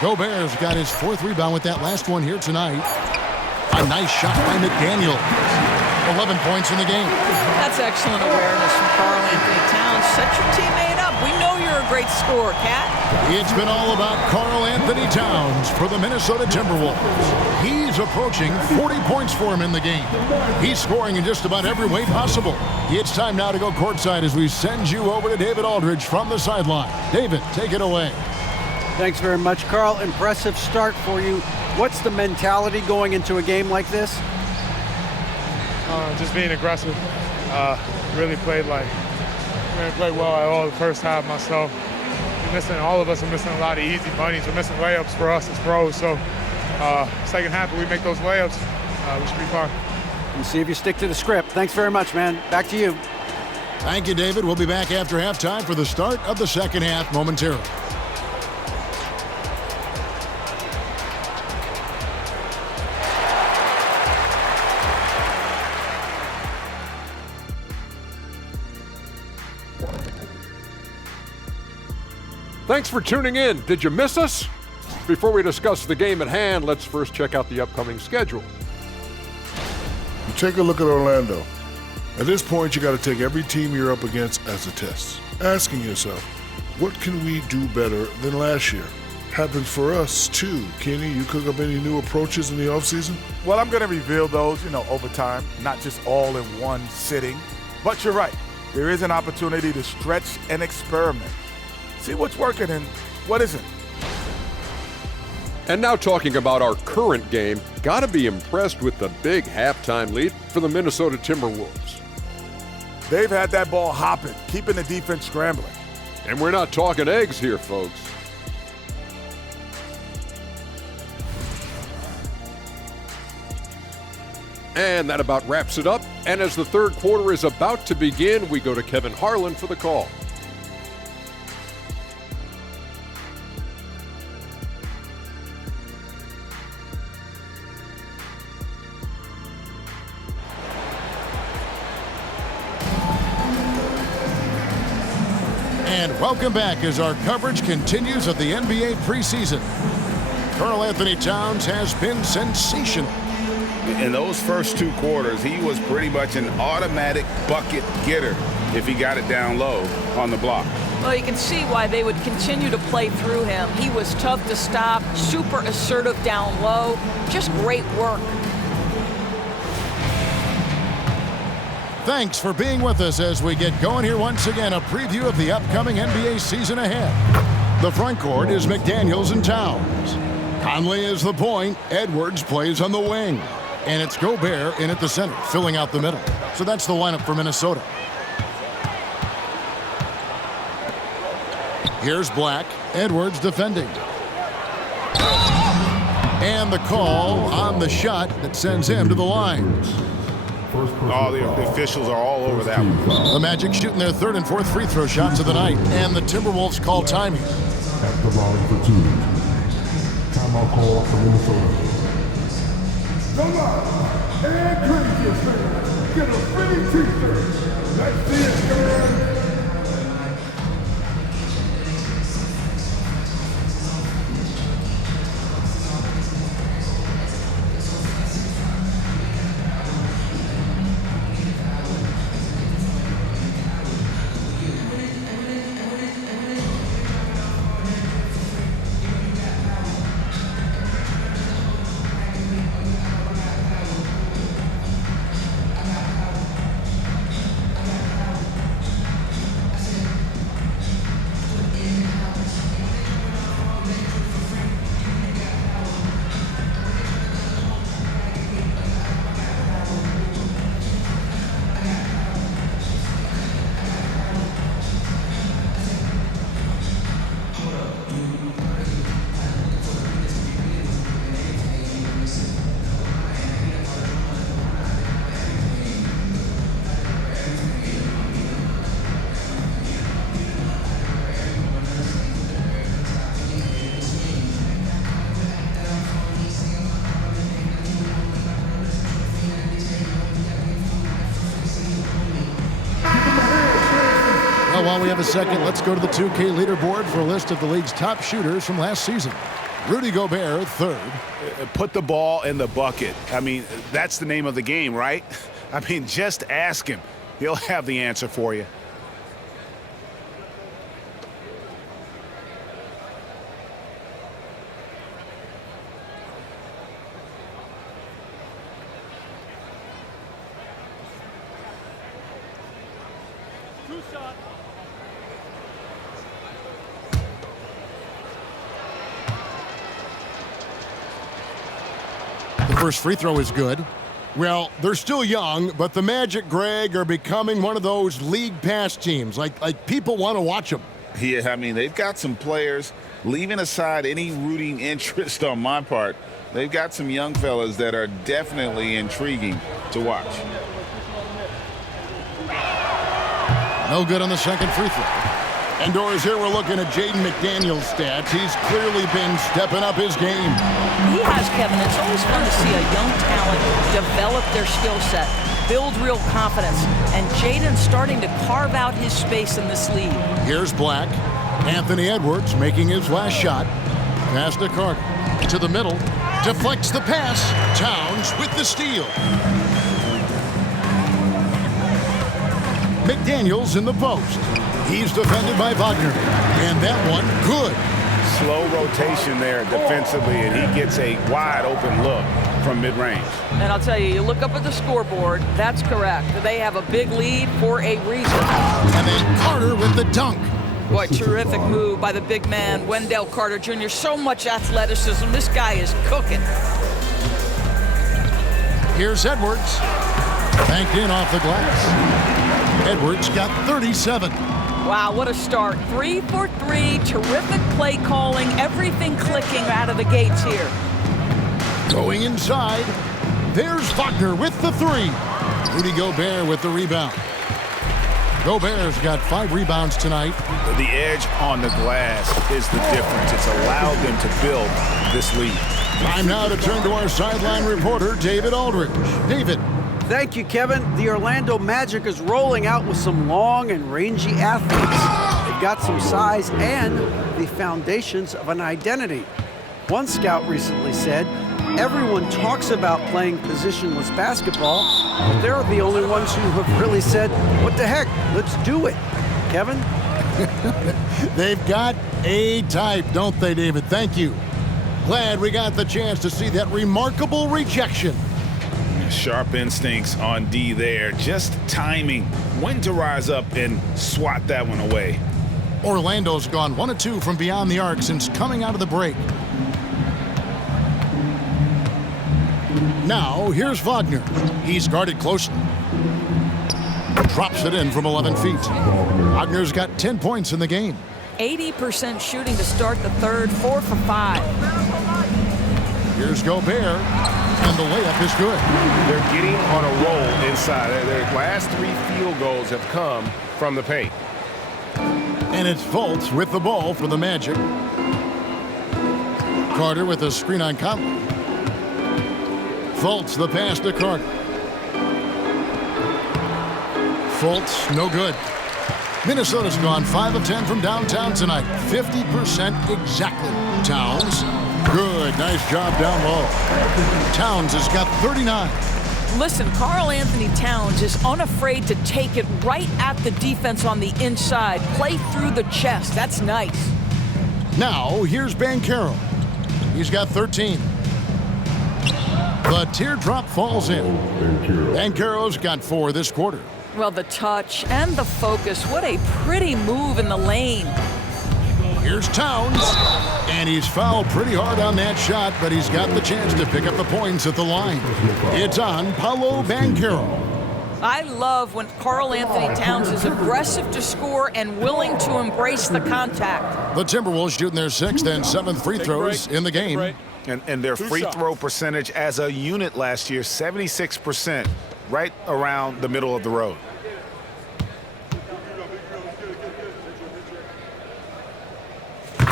Gobert's got his 4th rebound with that last one here tonight. A nice shot by McDaniels. 11 points in the game. That's excellent awareness from Karl-Anthony Towns. Set your teammate up. We know you're a great scorer, Cat. It's been all about Karl-Anthony Towns for the Minnesota Timberwolves. He's approaching 40 points for him in the game. He's scoring in just about every way possible. It's time now to go courtside as we send you over to David Aldridge from the sideline. David, take it away. Thanks very much, Carl. Impressive start for you. What's the mentality going into a game like this? Just being aggressive. Really played well at all the first half myself. All of us are missing a lot of easy bunnies. We're missing layups for us as pros. So second half, if we make those layups, we should be fine. We'll see if you stick to the script. Thanks very much, man. Back to you. Thank you, David. We'll be back after halftime for the start of the second half momentarily. Thanks for tuning in. Did you miss us? Before we discuss the game at hand, let's first check out the upcoming schedule. You take a look at Orlando. At this point, you got to take every team you're up against as a test. Asking yourself, what can we do better than last year? Happens for us, too. Kenny, you cook up any new approaches in the offseason? Well, I'm going to reveal those, over time, not just all in one sitting. But you're right. There is an opportunity to stretch and experiment. See what's working and what isn't. And now talking about our current game, gotta be impressed with the big halftime lead for the Minnesota Timberwolves. They've had that ball hopping, keeping the defense scrambling. And we're not talking eggs here, folks. And that about wraps it up. And as the third quarter is about to begin, we go to Kevin Harlan for the call. And welcome back as our coverage continues of the NBA preseason. Karl-Anthony Towns has been sensational. In those first 2 quarters, he was pretty much an automatic bucket getter if he got it down low on the block. Well, you can see why they would continue to play through him. He was tough to stop, super assertive down low, just great work. Thanks for being with us as we get going here once again. A preview of the upcoming NBA season ahead. The front court is McDaniels and Towns. Conley is the point. Edwards plays on the wing. And it's Gobert in at the center, filling out the middle. So that's the lineup for Minnesota. Here's Black. Edwards defending. And the call on the shot that sends him to the lines. Oh, the officials are all over that one. The Magic shooting their 3rd and 4th free throw shots of the night. And the Timberwolves call time here. At the line for 2. Timeout call for Minnesota. Come on, and Corinthians fans, get a free t-shirt. Let's see it, girl. Well, while we have a second, let's go to the 2K leaderboard for a list of the league's top shooters from last season. Rudy Gobert, third. Put the ball in the bucket. I mean, that's the name of the game, right? I mean, just ask him. He'll have the answer for you. The first free throw is good. Well, they're still young, but the Magic, Greg, are becoming one of those league pass teams. Like people want to watch them. Yeah, I mean, they've got some players, leaving aside any rooting interest on my part, they've got some young fellas that are definitely intriguing to watch. No good on the second free throw. Indoors here, we're looking at Jaden McDaniel's stats. He's clearly been stepping up his game. He has, Kevin. It's always fun to see a young talent develop their skill set, build real confidence, and Jaden's starting to carve out his space in this league. Here's Black. Anthony Edwards making his last shot. Pass to Carter. To the middle. Deflects the pass. Towns with the steal. McDaniels in the post. He's defended by Wagner. And that one, good. Slow rotation there defensively, and he gets a wide open look from mid-range. And I'll tell you, you look up at the scoreboard, that's correct. They have a big lead for a reason. And then Carter with the dunk. What a terrific move by the big man, Wendell Carter Jr. So much athleticism. This guy is cooking. Here's Edwards. Banked in off the glass. Edwards got 37. Wow, what a start. 3 for 3, terrific play calling, everything clicking out of the gates here. Going inside, there's Wagner with the three. Rudy Gobert with the rebound. Gobert's got 5 rebounds tonight. The edge on the glass is the difference. It's allowed them to build this lead. Time now to turn to our sideline reporter, David Aldridge. David. Thank you, Kevin. The Orlando Magic is rolling out with some long and rangy athletes. They've got some size and the foundations of an identity. One scout recently said, everyone talks about playing positionless basketball, but they're the only ones who have really said, what the heck, let's do it. Kevin? They've got a type, don't they, David? Thank you. Glad we got the chance to see that remarkable rejection. Sharp instincts on D there. Just timing when to rise up and swat that one away. Orlando's gone 1 of 2 from beyond the arc since coming out of the break. Now, here's Wagner. He's guarded closely. Drops it in from 11 feet. Wagner's got 10 points in the game. 80% shooting to start the third, 4 for 5. Here's Gobert, and the layup is good. They're getting on a roll inside. Their last 3 field goals have come from the paint. And it's Fultz with the ball for the Magic. Carter with a screen on Conley. Fultz, the pass to Carter. Fultz, no good. Minnesota's gone 5 of 10 from downtown tonight. 50% exactly. Towns, good. Nice job down low. Towns has got 39. Listen, Karl-Anthony Towns is unafraid to take it right at the defense on the inside. Play through the chest. That's nice. Now, here's Banchero. He's got 13. The teardrop falls in. Banchero's got 4 this quarter. Well, the touch and the focus. What a pretty move in the lane. Here's Towns. And he's fouled pretty hard on that shot, but he's got the chance to pick up the points at the line. It's on Pablo Banchero. I love when Karl-Anthony Towns is aggressive to score and willing to embrace the contact. The Timberwolves shooting their 6th and 7th free throws in the game. And their free throw percentage as a unit last year, 76%, right around the middle of the road.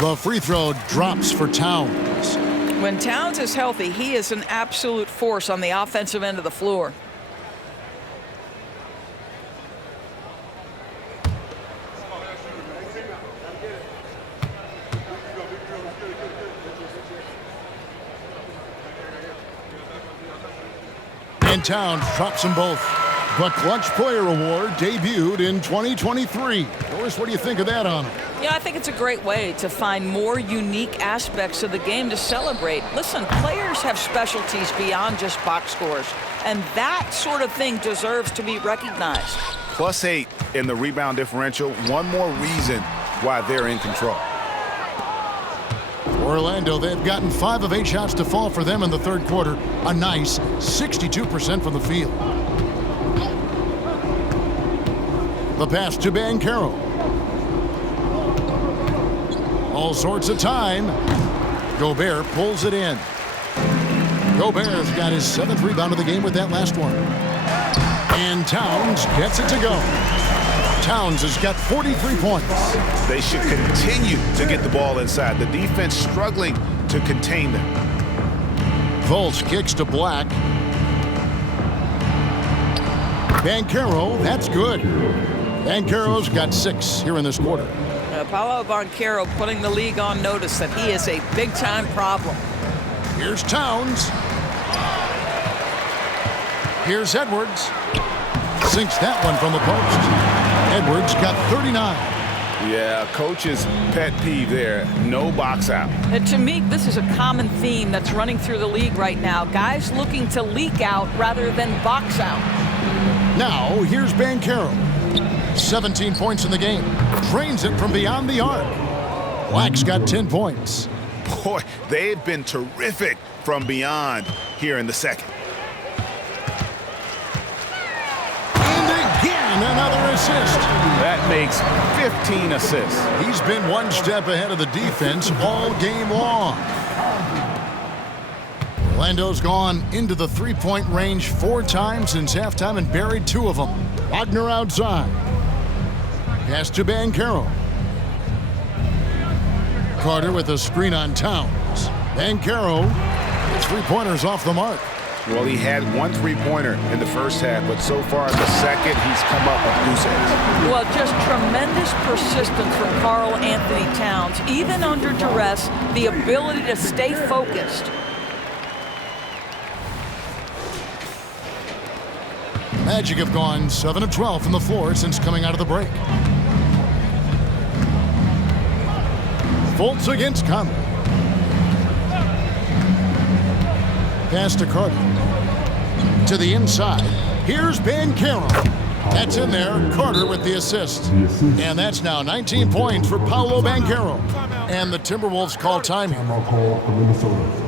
The free throw drops for Towns. When Towns is healthy, he is an absolute force on the offensive end of the floor. And Towns drops them both. The Clutch Player Award debuted in 2023. Doris, what do you think of that honor? Yeah, I think it's a great way to find more unique aspects of the game to celebrate. Listen, players have specialties beyond just box scores, and that sort of thing deserves to be recognized. +8 in the rebound differential. One more reason why they're in control. Orlando, they've gotten 5 of 8 shots to fall for them in the third quarter. A nice 62% from the field. The pass to Banchero. All sorts of time. Gobert pulls it in. Gobert's got his 7th rebound of the game with that last one. And Towns gets it to go. Towns has got 43 points. They should continue to get the ball inside. The defense struggling to contain them. Fultz kicks to Black. Banchero, that's good. Banchero's got 6 here in this quarter. Pablo Banchero putting the league on notice that he is a big-time problem. Here's Towns. Here's Edwards. Sinks that one from the post. Edwards got 39. Yeah, coach's pet peeve there. No box out. And to me, this is a common theme that's running through the league right now. Guys looking to leak out rather than box out. Now, here's Banchero. 17 points in the game. Drains it from beyond the arc. Black's got 10 points. Boy, they've been terrific from beyond here in the second. Another assist. That makes 15 assists. He's been one step ahead of the defense all game long. Orlando's gone into the three-point range 4 times since halftime and buried 2 of them. Wagner outside. Pass to Banchero. Carter with a screen on Towns. Banchero, 3-pointers off the mark. Well, he had 1 3-pointer in the first half, but so far in the second, he's come up with goose eggs. Well, just tremendous persistence from Karl-Anthony Towns. Even under duress, the ability to stay focused. Magic have gone 7 of 12 from the floor since coming out of the break. Fultz against Conley. Pass to Carter. To the inside. Here's Banchero. That's in there. Carter with the assist. And that's now 19 points for Pablo Banchero. And the Timberwolves call time here. Timeout call for Minnesota.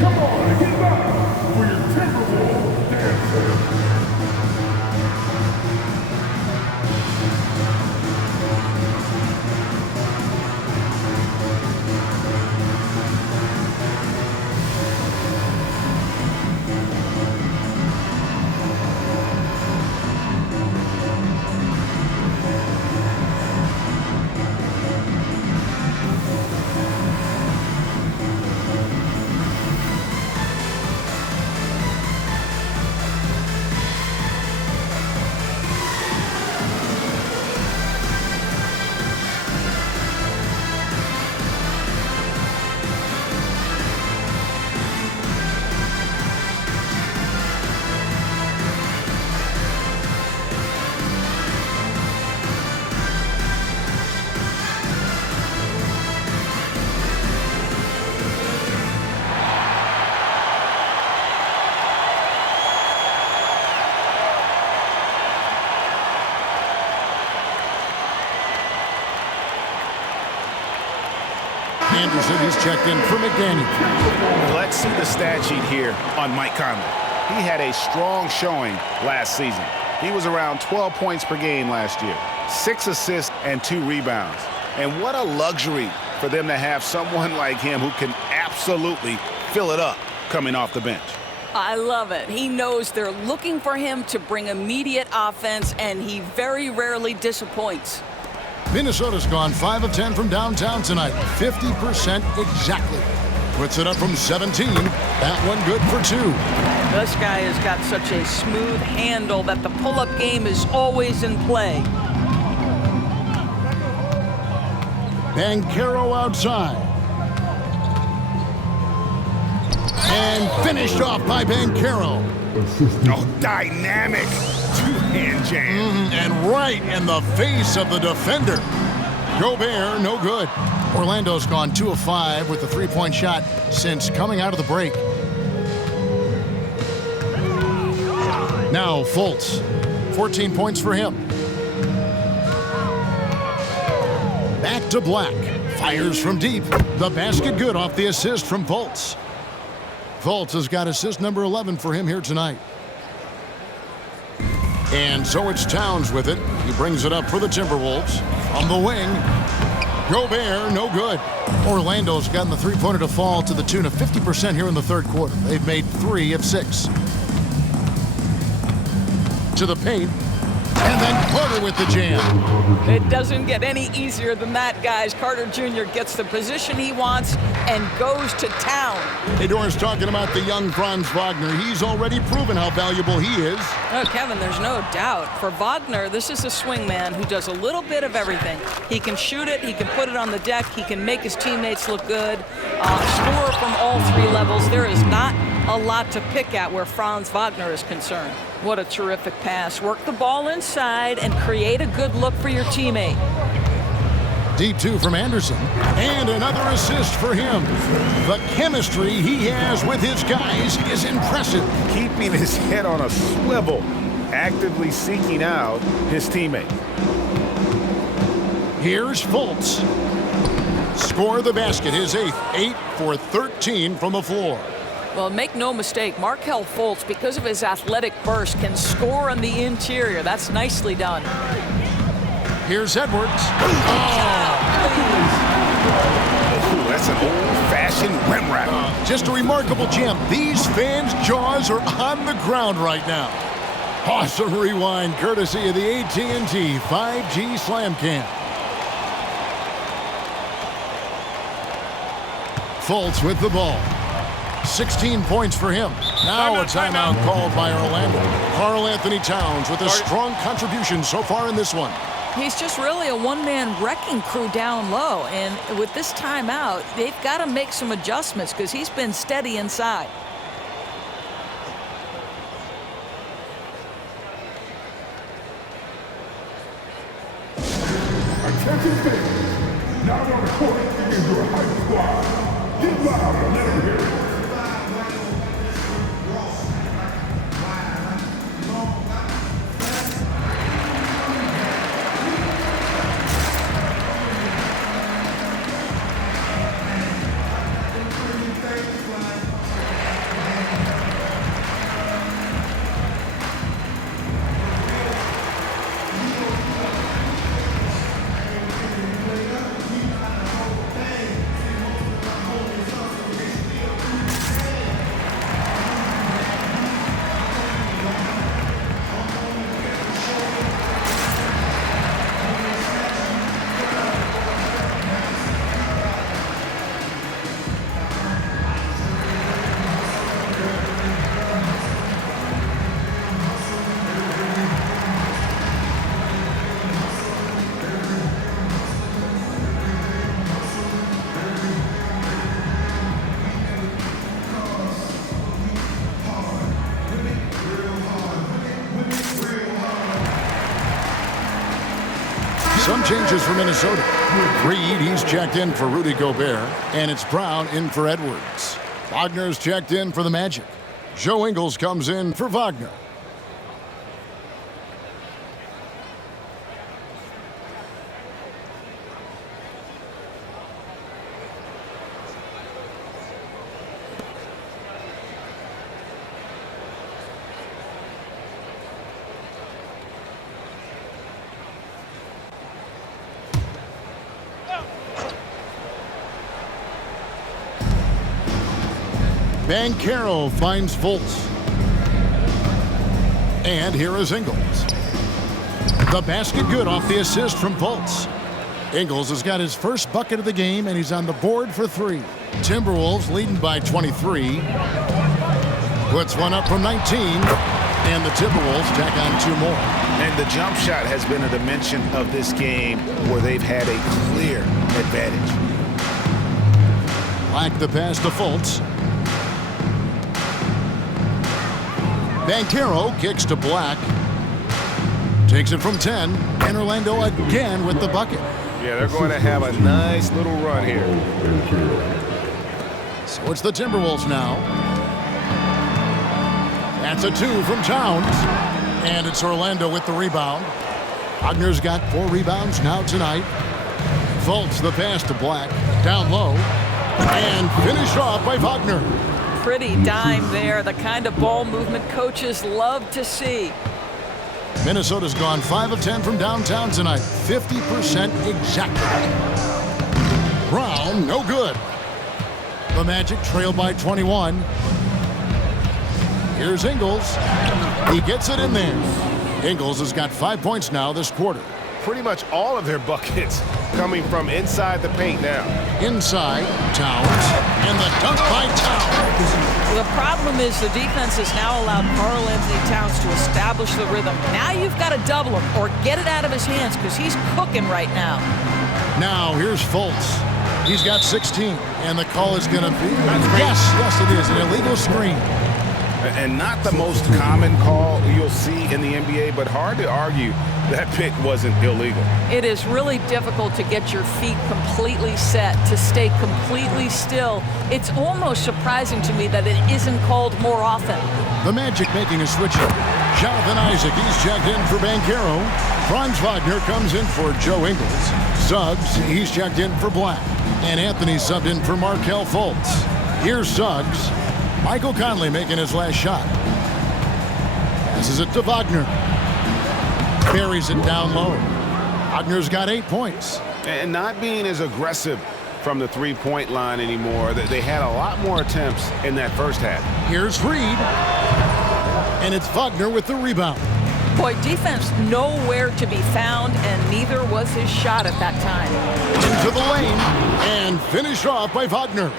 Come on, get back for your Timberwolves dancer. Anderson, he's checked in for McDaniel. Let's see the stat sheet here on Mike Conley. He had a strong showing last season. He was around 12 points per game last year, 6 assists and 2 rebounds. And what a luxury for them to have someone like him who can absolutely fill it up coming off the bench. I love it. He knows they're looking for him to bring immediate offense, and he very rarely disappoints. Minnesota's gone 5 of 10 from downtown tonight. 50% exactly. Puts it up from 17. That one good for 2. This guy has got such a smooth handle that the pull-up game is always in play. Banchero outside. And finished off by Banchero. Oh, dynamic two-hand jam. And right in the face of the defender. Gobert, no good. Orlando's gone 2 of 5 with the three-point shot since coming out of the break. Now Fultz, 14 points for him. Back to Black, fires from deep. The basket good off the assist from Fultz. Fultz has got assist number 11 for him here tonight. And so it's Towns with it. He brings it up for the Timberwolves. On the wing, Gobert, no good. Orlando's gotten the three-pointer to fall to the tune of 50% here in the third quarter. They've made 3 of 6. To the paint, and then Carter with the jam. It doesn't get any easier than that, guys. Carter Jr. gets the position he wants and goes to town. Hey, Doris, talking about the young Franz Wagner. He's already proven how valuable he is. Oh, Kevin, there's no doubt. For Wagner, this is a swing man who does a little bit of everything. He can shoot it, he can put it on the deck, he can make his teammates look good, score from all 3 levels. There is not a lot to pick at where Franz Wagner is concerned. What a terrific pass. Work the ball inside and create a good look for your teammate. Deep 2 from Anderson. And another assist for him. The chemistry he has with his guys is impressive. Keeping his head on a swivel, actively seeking out his teammate. Here's Fultz. Score the basket, his 8th. 8 for 13 from the floor. Well, make no mistake, Markelle Fultz, because of his athletic burst, can score on the interior. That's nicely done. Here's Edwards. Ooh, that's an old-fashioned rim wrap. Just a remarkable jam. These fans' jaws are on the ground right now. Awesome rewind, courtesy of the AT&T 5G Slam Cam. Fultz with the ball. 16 points for him. Now a timeout called by Orlando. Karl-Anthony Towns with a strong contribution so far in this one. He's just really a one-man wrecking crew down low. And with this timeout, they've got to make some adjustments because he's been steady inside. Attention fans. Now on the court, begin your hype squad. Get loud and let them hear it. Some changes for Minnesota. Reed, he's checked in for Rudy Gobert, and it's Brown in for Edwards. Wagner's checked in for the Magic. Joe Ingles comes in for Wagner. Banchero finds Fultz. And here is Ingles. The basket good off the assist from Fultz. Ingles has got his first bucket of the game, and he's on the board for 3. Timberwolves leading by 23. Puts one up from 19, and the Timberwolves tack on 2 more. And the jump shot has been a dimension of this game where they've had a clear advantage. Black the pass to Fultz. Banchero kicks to Black. Takes it from 10, and Orlando again with the bucket. Yeah, they're going to have a nice little run here. So it's the Timberwolves now. That's a 2 from Towns. And it's Orlando with the rebound. Wagner's got 4 rebounds now tonight. Fultz the pass to Black. Down low. And finished off by Wagner. Pretty dime there. The kind of ball movement coaches love to see. Minnesota's gone 5 of 10 from downtown tonight. 50% exactly. Brown, no good. The Magic trail by 21. Here's Ingles. He gets it in there. Ingles has got 5 points now this quarter. Pretty much all of their buckets coming from inside the paint now. Inside, Towns, and the dunk by Towns. The problem is the defense has now allowed Karl-Anthony Towns to establish the rhythm. Now you've got to double him or get it out of his hands because he's cooking right now. Now here's Fultz. He's got 16, and the call is going to be, yes, it is, an illegal screen. And not the most common call you'll see in the NBA, but hard to argue that pick wasn't illegal. It is really difficult to get your feet completely set, to stay completely still. It's almost surprising to me that it isn't called more often. The Magic making a switch up. Jonathan Isaac, he's checked in for Banchero. Franz Wagner comes in for Joe Ingles. Suggs, he's checked in for Black. And Anthony subbed in for Markelle Fultz. Here's Suggs. Michael Conley making his last shot. Passes it to Wagner. Buries it down low. Wagner's got 8 points. And not being as aggressive from the three-point line anymore. They had a lot more attempts in that first half. Here's Reed. And it's Wagner with the rebound. Boy, defense nowhere to be found, and neither was his shot at that time. Into the lane and finished off by Wagner.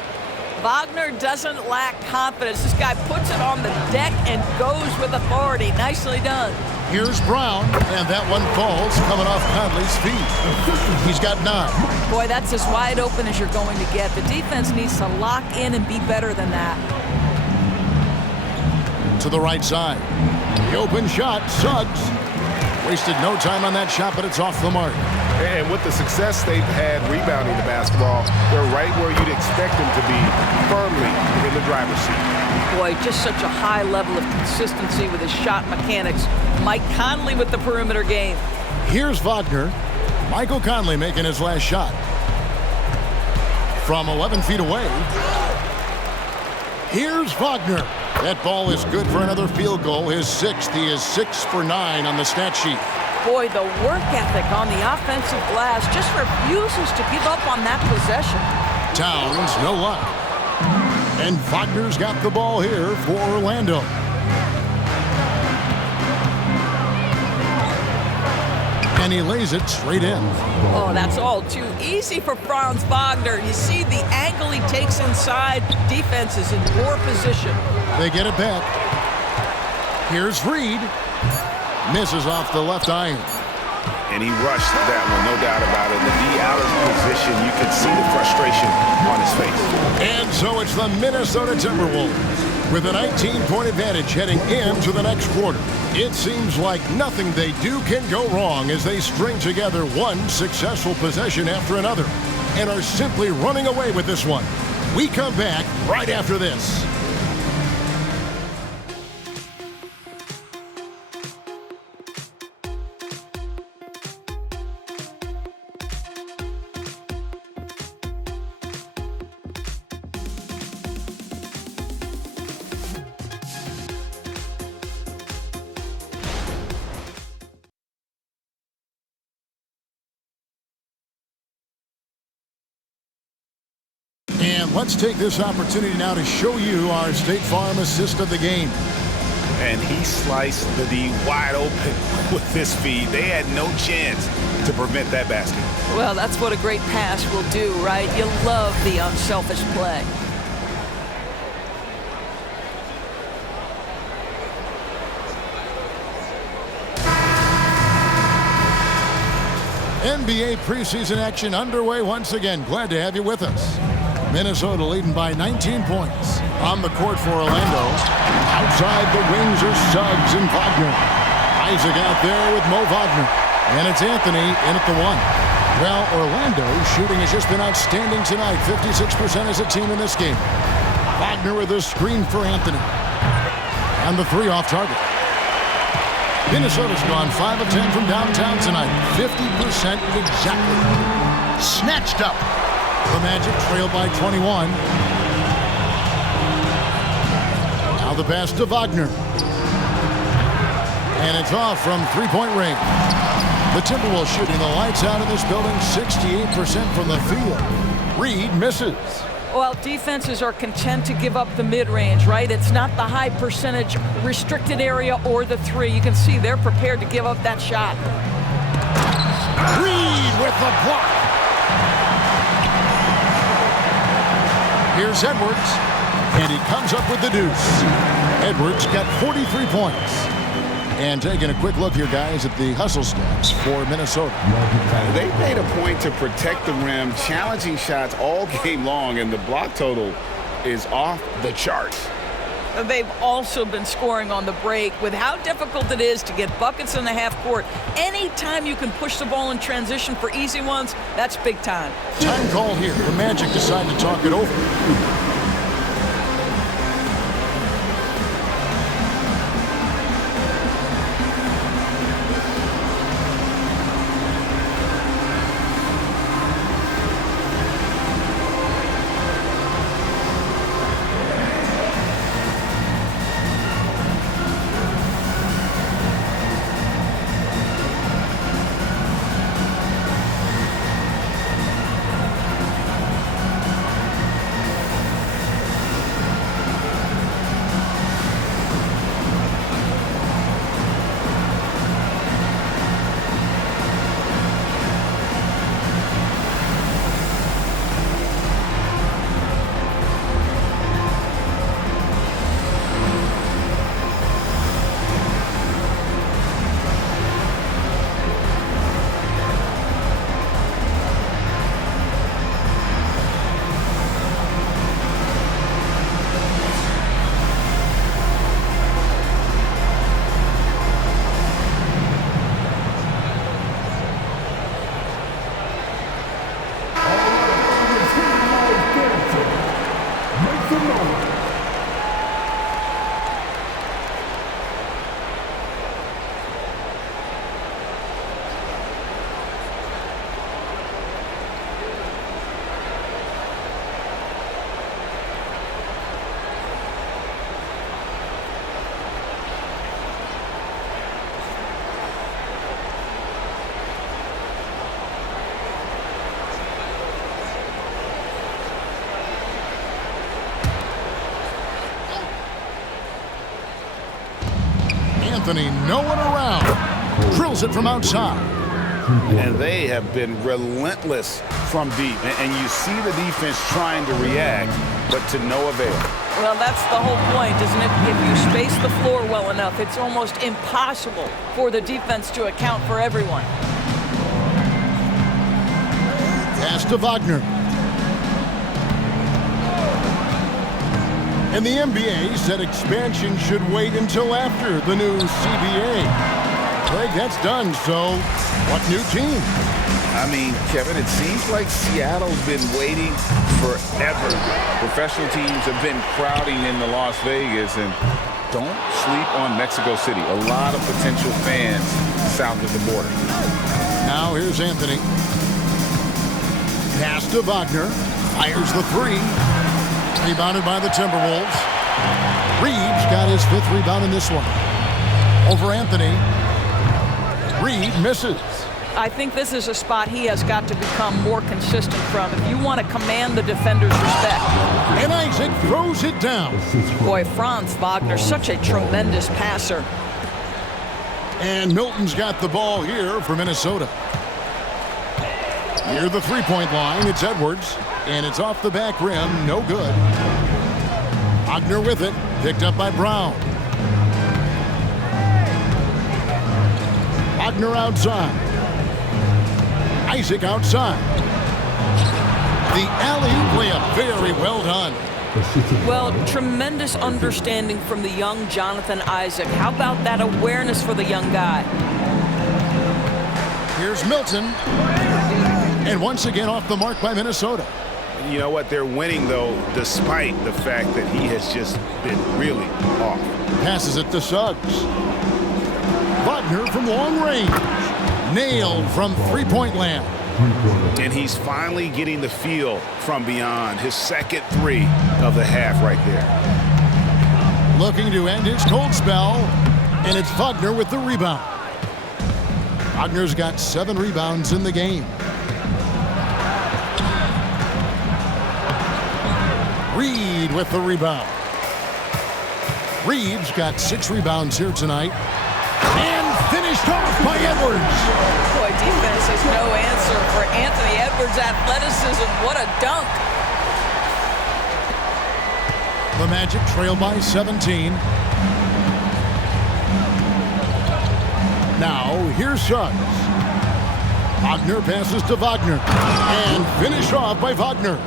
Wagner doesn't lack confidence. This guy puts it on the deck and goes with authority. Nicely done. Here's Brown, and that one falls coming off Conley's feet. He's got 9. Boy, that's as wide open as you're going to get. The defense needs to lock in and be better than that. To the right side. The open shot, Suggs. Wasted no time on that shot, but it's off the mark. And with the success they've had rebounding the basketball, they're right where you'd expect them to be, firmly in the driver's seat. Boy, just such a high level of consistency with his shot mechanics. Mike Conley with the perimeter game. Here's Wagner. Michael Conley making his last shot. From 11 feet away. Here's Wagner. That ball is good for another field goal. His 6th. He is 6 for 9 on the stat sheet. Boy, the work ethic on the offensive glass just refuses to give up on that possession. Towns, no luck. And Wagner's got the ball here for Orlando. And he lays it straight in. Oh, that's all too easy for Franz Wagner. You see the angle he takes inside. Defense is in poor position. They get it back. Here's Reed. Misses off the left iron. And he rushed that one, no doubt about it. The D out of position, you could see the frustration on his face. And so it's the Minnesota Timberwolves with a 19-point advantage heading into the next quarter. It seems like nothing they do can go wrong as they string together one successful possession after another and are simply running away with this one. We come back right after this. And let's take this opportunity now to show you our State Farm assist of the game. And he sliced the D wide open With this speed, they had no chance to prevent that basket. Well, that's what a great pass will do, right? You love the unselfish play. NBA preseason action underway once again. Glad to have you with us. Minnesota leading by 19 points. On the court for Orlando. Outside the wings are Suggs and Wagner. Isaac out there with Mo Wagner. And it's Anthony in at the one. Well, Orlando's shooting has just been outstanding tonight. 56% as a team in this game. Wagner with a screen for Anthony. And the three off target. Minnesota's gone 5 of 10 from downtown tonight. 50% exactly. Snatched up. The Magic trail by 21. Now the pass to Wagner. And it's off from three-point range. The Timberwolves shooting the lights out of this building. 68% from the field. Reed misses. Well, defenses are content to give up the mid-range, right? It's not the high percentage restricted area or the three. You can see they're prepared to give up that shot. Reed with the block. Here's Edwards, and he comes up with the deuce. Edwards got 43 points. And taking a quick look here, guys, at the hustle stats for Minnesota. They made a point to protect the rim, challenging shots all game long, and the block total is off the charts. They've also been scoring on the break. With how difficult it is to get buckets in the half court, anytime you can push the ball in transition for easy ones, that's big time. Time call here. The Magic decide to talk it over. Anthony, no one around. Drills it from outside. And they have been relentless from deep. And you see the defense trying to react, but to no avail. Well, that's the whole point, isn't it? If you space the floor well enough, it's almost impossible for the defense to account for everyone. Pass to Wagner. And the NBA said expansion should wait until after the new CBA. Greg, that's done, so what new team? I mean, Kevin, it seems like Seattle's been waiting forever. Professional teams have been crowding into Las Vegas, and don't sleep on Mexico City. A lot of potential fans south of the border. Now here's Anthony. Pass to Wagner. Fires the three. Rebounded by the Timberwolves. Reed's got his 5th rebound in this one. Over Anthony. Reed misses. I think this is a spot he has got to become more consistent from if you want to command the defender's respect. And Isaac throws it down. Boy, Franz Wagner, such a tremendous passer. And Milton's got the ball here for Minnesota. Near the three-point line, it's Edwards. And it's off the back rim, no good. Wagner with it, picked up by Brown. Wagner outside. Isaac outside. The alley-oop layup, very well done. Well, tremendous understanding from the young Jonathan Isaac. How about that awareness for the young guy? Here's Milton. And once again off the mark by Minnesota. You know what? They're winning, though, despite the fact that he has just been really off. Passes it to Suggs. Wagner from long range. Nailed from three-point land. And he's finally getting the feel from beyond. His second three of the half right there. Looking to end his cold spell. And it's Wagner with the rebound. Wagner's got 7 rebounds in the game. Reed with the rebound. Reed's got 6 rebounds here tonight. And finished off by Edwards. Boy, defense is no answer for Anthony Edwards' athleticism. What a dunk. The Magic trail by 17. Now, here's Suggs. Wagner passes to Wagner. And finished off by Wagner.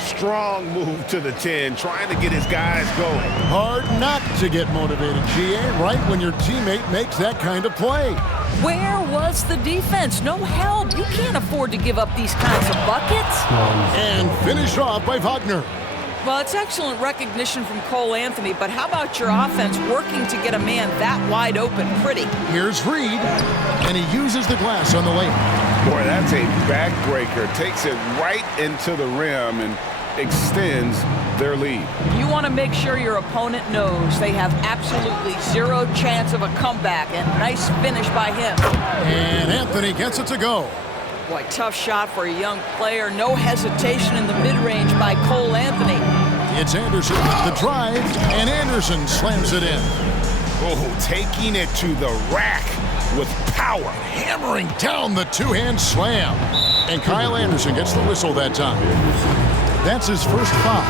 Strong move to the 10, trying to get his guys going. Hard not to get motivated, GA, right when your teammate makes that kind of play. Where was the defense? No help. You can't afford to give up these kinds of buckets. And finished off by Wagner. Well, it's excellent recognition from Karl-Anthony, but how about your offense working to get a man that wide open pretty? Here's Reed, and he uses the glass on the layup. Boy, that's a backbreaker. Takes it right into the rim and extends their lead. You want to make sure your opponent knows they have absolutely 0 chance of a comeback, and nice finish by him. And Anthony gets it to go. Boy, tough shot for a young player. No hesitation in the mid-range by Karl-Anthony. It's Anderson with the drive, and Anderson slams it in. Oh, taking it to the rack with power. Hammering down the two-hand slam. And Kyle Anderson gets the whistle that time. That's his first foul.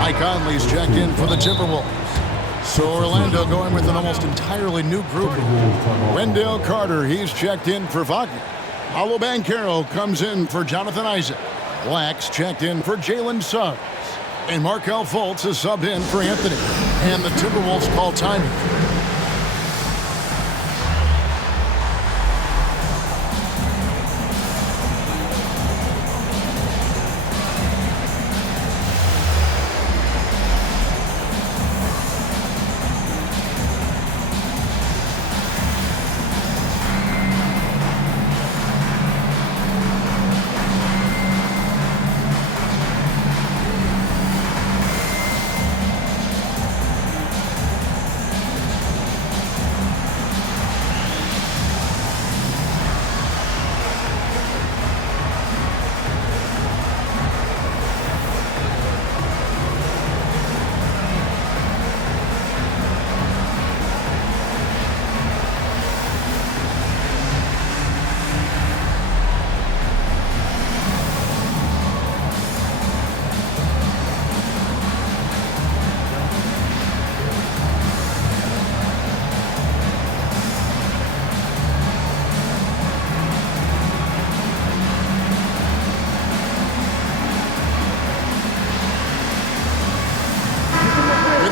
Mike Conley's checked in for the Timberwolves. So Orlando going with an almost entirely new group. Wendell Carter, he's checked in for Wagner. Pablo Banchero comes in for Jonathan Isaac. Black's checked in for Jalen Suggs. And Markelle Fultz is subbed in for Anthony. And the Timberwolves call timing.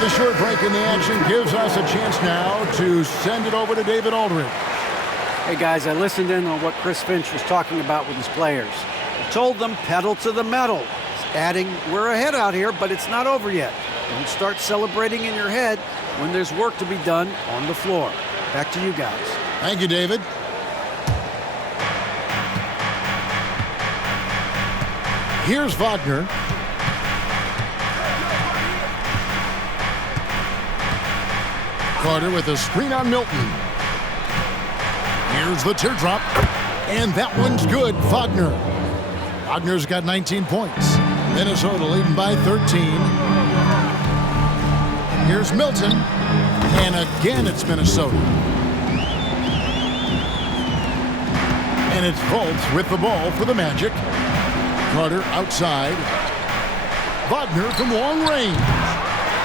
The short break in the action gives us a chance now to send it over to David Aldridge. Hey guys, I listened in on what Chris Finch was talking about with his players. He told them pedal to the metal. He's adding, we're ahead out here, but it's not over yet. Don't start celebrating in your head when there's work to be done on the floor. Back to you guys. Thank you, David. Here's Wagner. Carter with a screen on Milton. Here's the teardrop. And that one's good, Wagner. Wagner's got 19 points. Minnesota leading by 13. Here's Milton. And again, it's Minnesota. And it's Fultz with the ball for the Magic. Carter outside. Wagner from long range.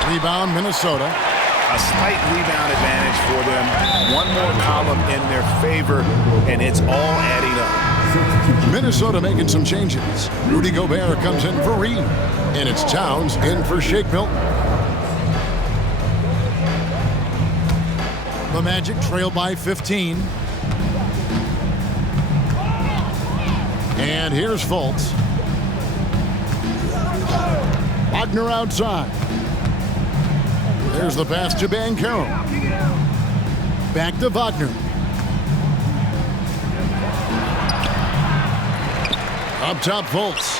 Rebound, Minnesota. A slight rebound advantage for them. One more column in their favor, and it's all adding up. Minnesota making some changes. Rudy Gobert comes in for Reed. And it's Towns in for Shake Milton. The Magic trail by 15. And here's Fultz. Wagner outside. There's the pass to Banchero. Back to Wagner. Up top, Fultz.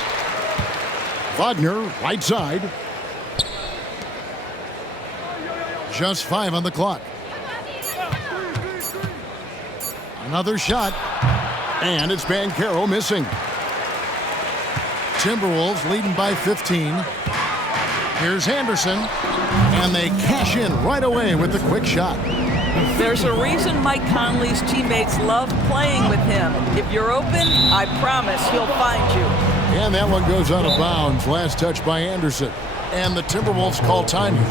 Wagner, right side. Just 5 on the clock. Another shot. And it's Banchero missing. Timberwolves leading by 15. Here's Anderson. And they cash in right away with the quick shot. There's a reason Mike Conley's teammates love playing with him. If you're open, I promise he'll find you. And that one goes out of bounds. Last touch by Anderson. And the Timberwolves call timing.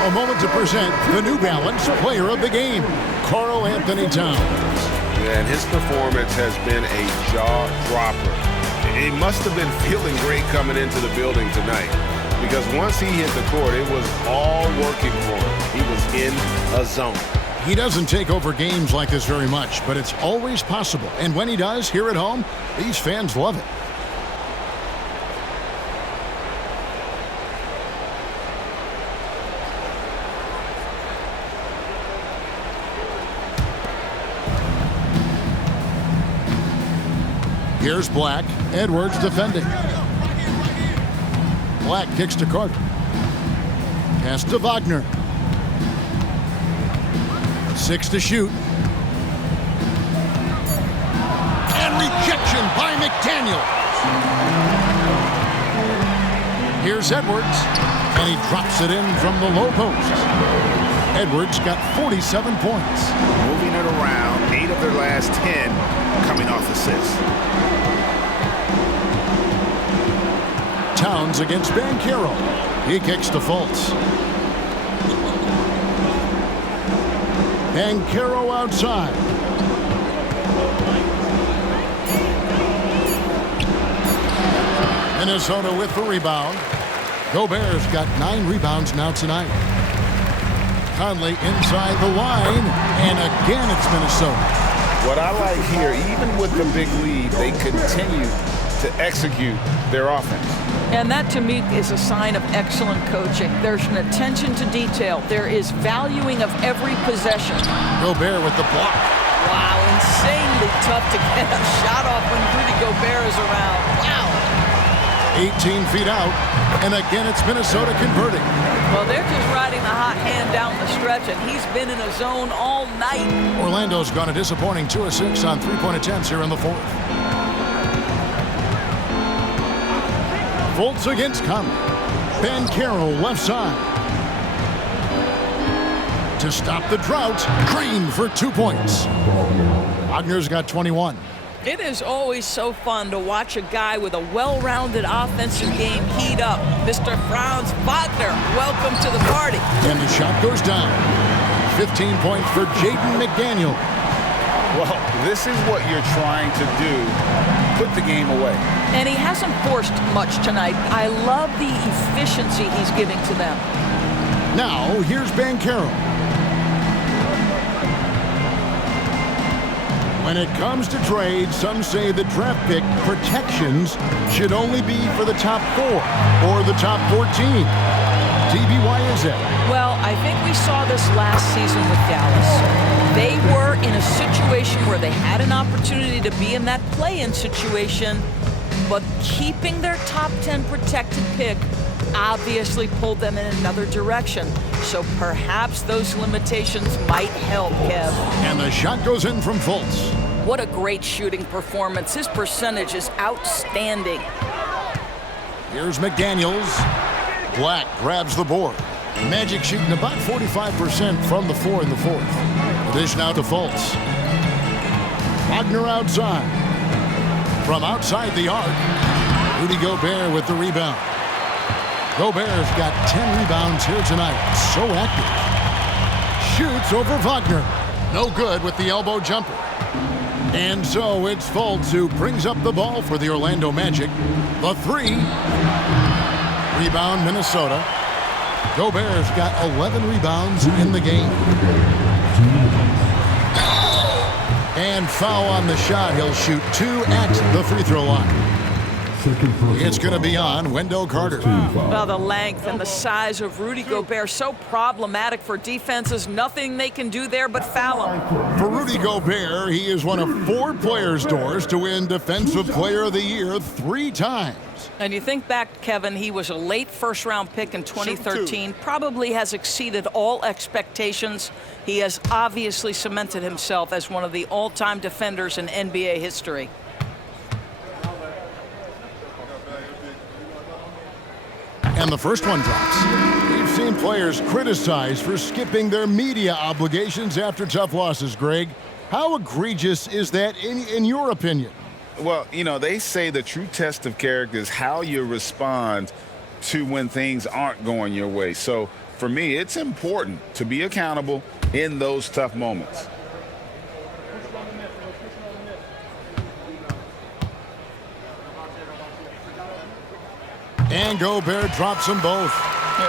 A moment to present the New Balance Player of the Game, Karl-Anthony Towns. And his performance has been a jaw-dropper. He must have been feeling great coming into the building tonight, because once he hit the court, it was all working for him. He was in a zone. He doesn't take over games like this very much, but it's always possible. And when he does, here at home, these fans love it. Here's Black. Edwards defending. Black kicks to Carter. Pass to Wagner. 6 to shoot. And rejection by McDaniel. Here's Edwards. And he drops it in from the low post. Edwards got 47 points. Moving it around, 8 of their last 10 coming off assists. Towns against Banchero. He kicks to Fultz. Banchero outside. Minnesota with the rebound. Gobert's got 9 rebounds now tonight. Conley inside the line, and again it's Minnesota. What I like here, even with the big lead, they continue to execute their offense. And that, to me, is a sign of excellent coaching. There's an attention to detail. There is valuing of every possession. Gobert with the block. Wow, insanely tough to get a shot off when Rudy Gobert is around. Wow. 18 feet out, and again it's Minnesota converting. Well, they're just riding the hot hand down the stretch, and he's been in a zone all night. Orlando's gone a disappointing 2 of 6 on 3-point attempts here in the fourth. Fultz against Conley. Banchero left side. To stop the drought, Green for 2 points. Wagner's got 21. It is always so fun to watch a guy with a well-rounded offensive game heat up. Mr. Franz Wagner, welcome to the party. And the shot goes down. 15 points for Jaden McDaniel. Well, this is what you're trying to do. Put the game away. And he hasn't forced much tonight. I love the efficiency he's giving to them. Now, here's Banchero. When it comes to trades, some say the draft pick protections should only be for the top 4 or the top 14. TB, why is that? Well, I think we saw this last season with Dallas. They were in a situation where they had an opportunity to be in that play-in situation, but keeping their top 10 protected pick obviously pulled them in another direction. So perhaps those limitations might help, Kev. And the shot goes in from Fultz. What a great shooting performance. His percentage is outstanding. Here's McDaniels. Black grabs the board. Magic shooting about 45% from the floor in the fourth. The dish now to Fultz. Wagner outside. From outside the arc, Rudy Gobert with the rebound. Gobert's got 10 rebounds here tonight. So active. Shoots over Wagner. No good with the elbow jumper. And so it's Fultz who brings up the ball for the Orlando Magic. The 3. Rebound Minnesota. Gobert's got 11 rebounds in the game. And foul on the shot. He'll shoot 2 at the free throw line. It's going to be on Wendell Carter. Well, the length and the size of Rudy Gobert so problematic for defenses. Nothing they can do there but foul him. For Rudy Gobert, he is one of 4 players' doors to win Defensive Player of the Year 3 times. And you think back, Kevin, he was a late first-round pick in 2013. Probably has exceeded all expectations. He has obviously cemented himself as one of the all-time defenders in NBA history. And the first one drops. We've seen players criticized for skipping their media obligations after tough losses, Greg. How egregious is that in your opinion? Well, you know, they say the true test of character is how you respond to when things aren't going your way. So for me, it's important to be accountable in those tough moments. And Gobert drops them both.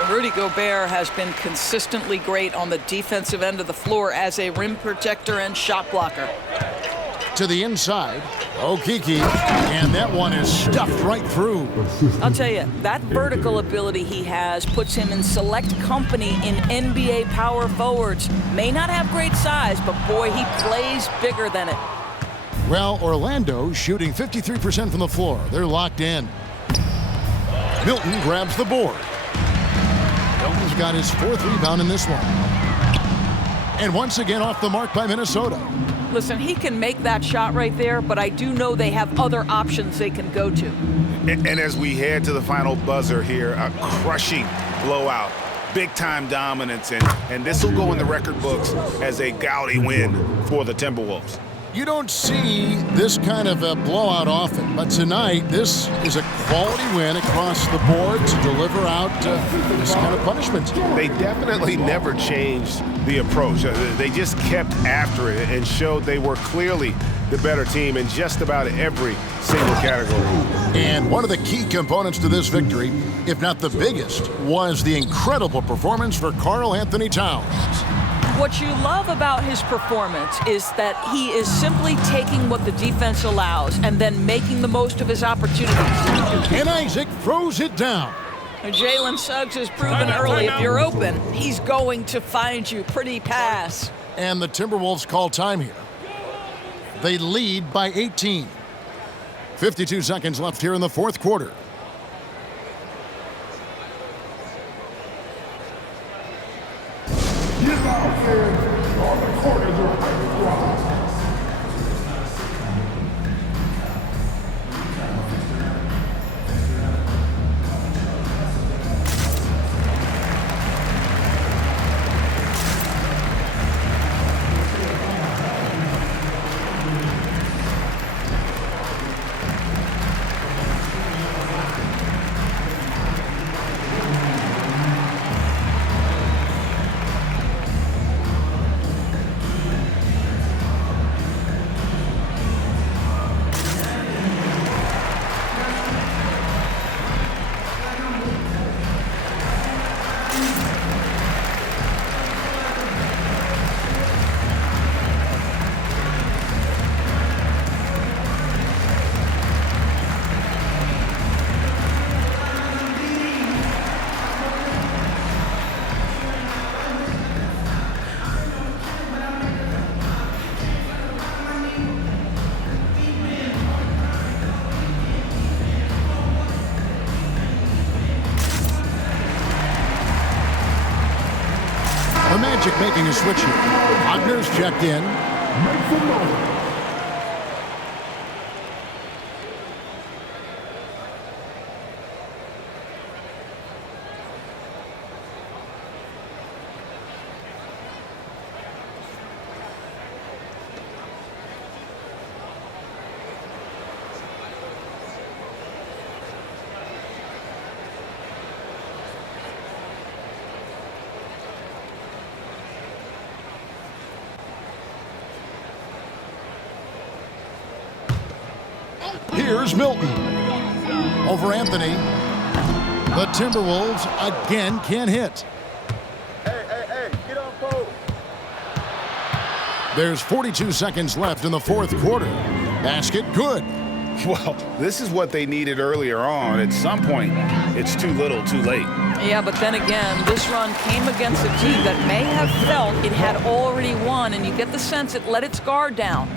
Rudy Gobert has been consistently great on the defensive end of the floor as a rim protector and shot blocker. To the inside, Okeke, and that one is stuffed right through. I'll tell you, that vertical ability he has puts him in select company in NBA power forwards. May not have great size, but boy, he plays bigger than it. Well, Orlando shooting 53% from the floor. They're locked in. Milton grabs the board. Milton's got his 4th rebound in this one. And once again off the mark by Minnesota. Listen, he can make that shot right there, but I do know they have other options they can go to. And as we head to the final buzzer here, a crushing blowout, big-time dominance, and this will go in the record books as a gaudy win for the Timberwolves. You don't see this kind of a blowout often, but tonight this is a quality win across the board to deliver out this kind of punishment. They definitely never changed the approach. They just kept after it and showed they were clearly the better team in just about every single category. And one of the key components to this victory, if not the biggest, was the incredible performance for Karl-Anthony Towns. What you love about his performance is that he is simply taking what the defense allows and then making the most of his opportunities. And Isaac throws it down. Jalen Suggs has proven early, if you're open, he's going to find you. Pretty pass. And the Timberwolves call time here. They lead by 18. 52 seconds left here in the 4th quarter. Give out fans on the corners of the block. Magic making a switch here. Wagner's checked in. Make some noise. Here's Milton. Over Anthony. The Timberwolves again can't hit. Hey, get on pole. There's 42 seconds left in the fourth quarter. Basket good. Well, this is what they needed earlier on. At some point, it's too little, too late. Yeah, but then again, this run came against a team that may have felt it had already won, and you get the sense it let its guard down.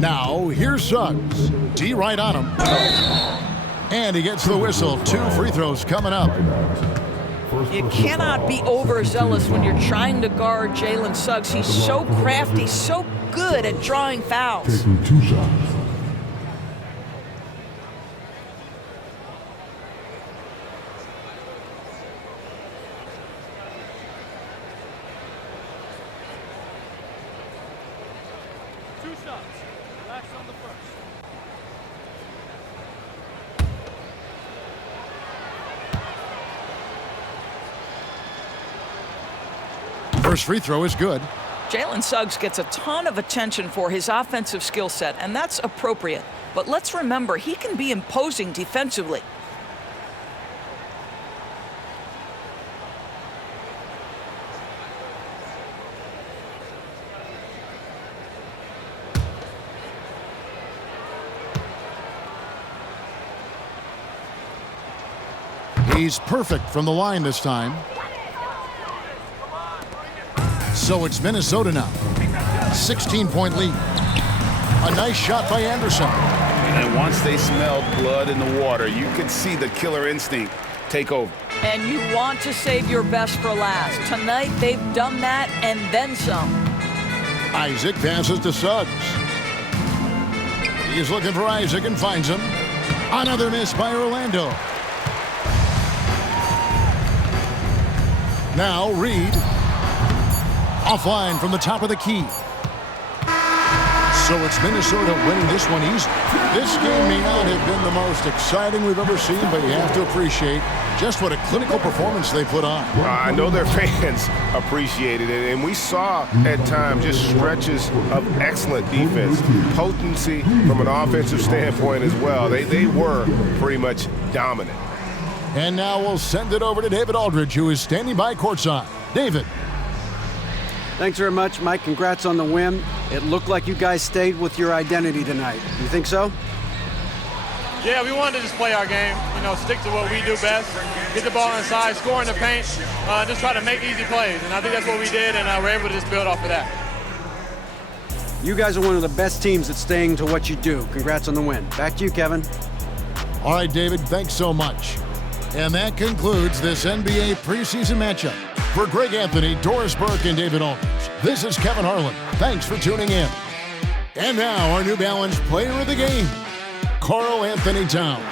Now, here's Suggs. D right on him. And he gets the whistle. 2 free throws coming up. You cannot be overzealous when you're trying to guard Jalen Suggs. He's so crafty, so good at drawing fouls. Taking 2 shots. First free throw is good. Jalen Suggs gets a ton of attention for his offensive skill set, and that's appropriate. But let's remember, he can be imposing defensively. He's perfect from the line this time. So it's Minnesota now. 16-point lead. A nice shot by Anderson. And once they smelled blood in the water, you could see the killer instinct take over. And you want to save your best for last. Tonight, they've done that and then some. Isaac passes to Suggs. He's looking for Isaac and finds him. Another miss by Orlando. Now Reed. Offline from the top of the key. So it's Minnesota winning this one easy. This game may not have been the most exciting we've ever seen, but you have to appreciate just what a clinical performance they put on. I know their fans appreciated it, and we saw at times just stretches of excellent defense, potency from an offensive standpoint as well. They were pretty much dominant. And now we'll send it over to David Aldridge, who is standing by courtside. David. Thanks very much, Mike. Congrats on the win. It looked like you guys stayed with your identity tonight. You think so? Yeah, we wanted to just play our game, stick to what we do best, get the ball inside, score in the paint, just try to make easy plays. And I think that's what we did, and we're able to just build off of that. You guys are one of the best teams at staying to what you do. Congrats on the win. Back to you, Kevin. All right, David, thanks so much. And that concludes this NBA preseason matchup. For Greg Anthony, Doris Burke, and David Aldridge, this is Kevin Harlan. Thanks for tuning in. And now our New Balance player of the game, Karl-Anthony Towns.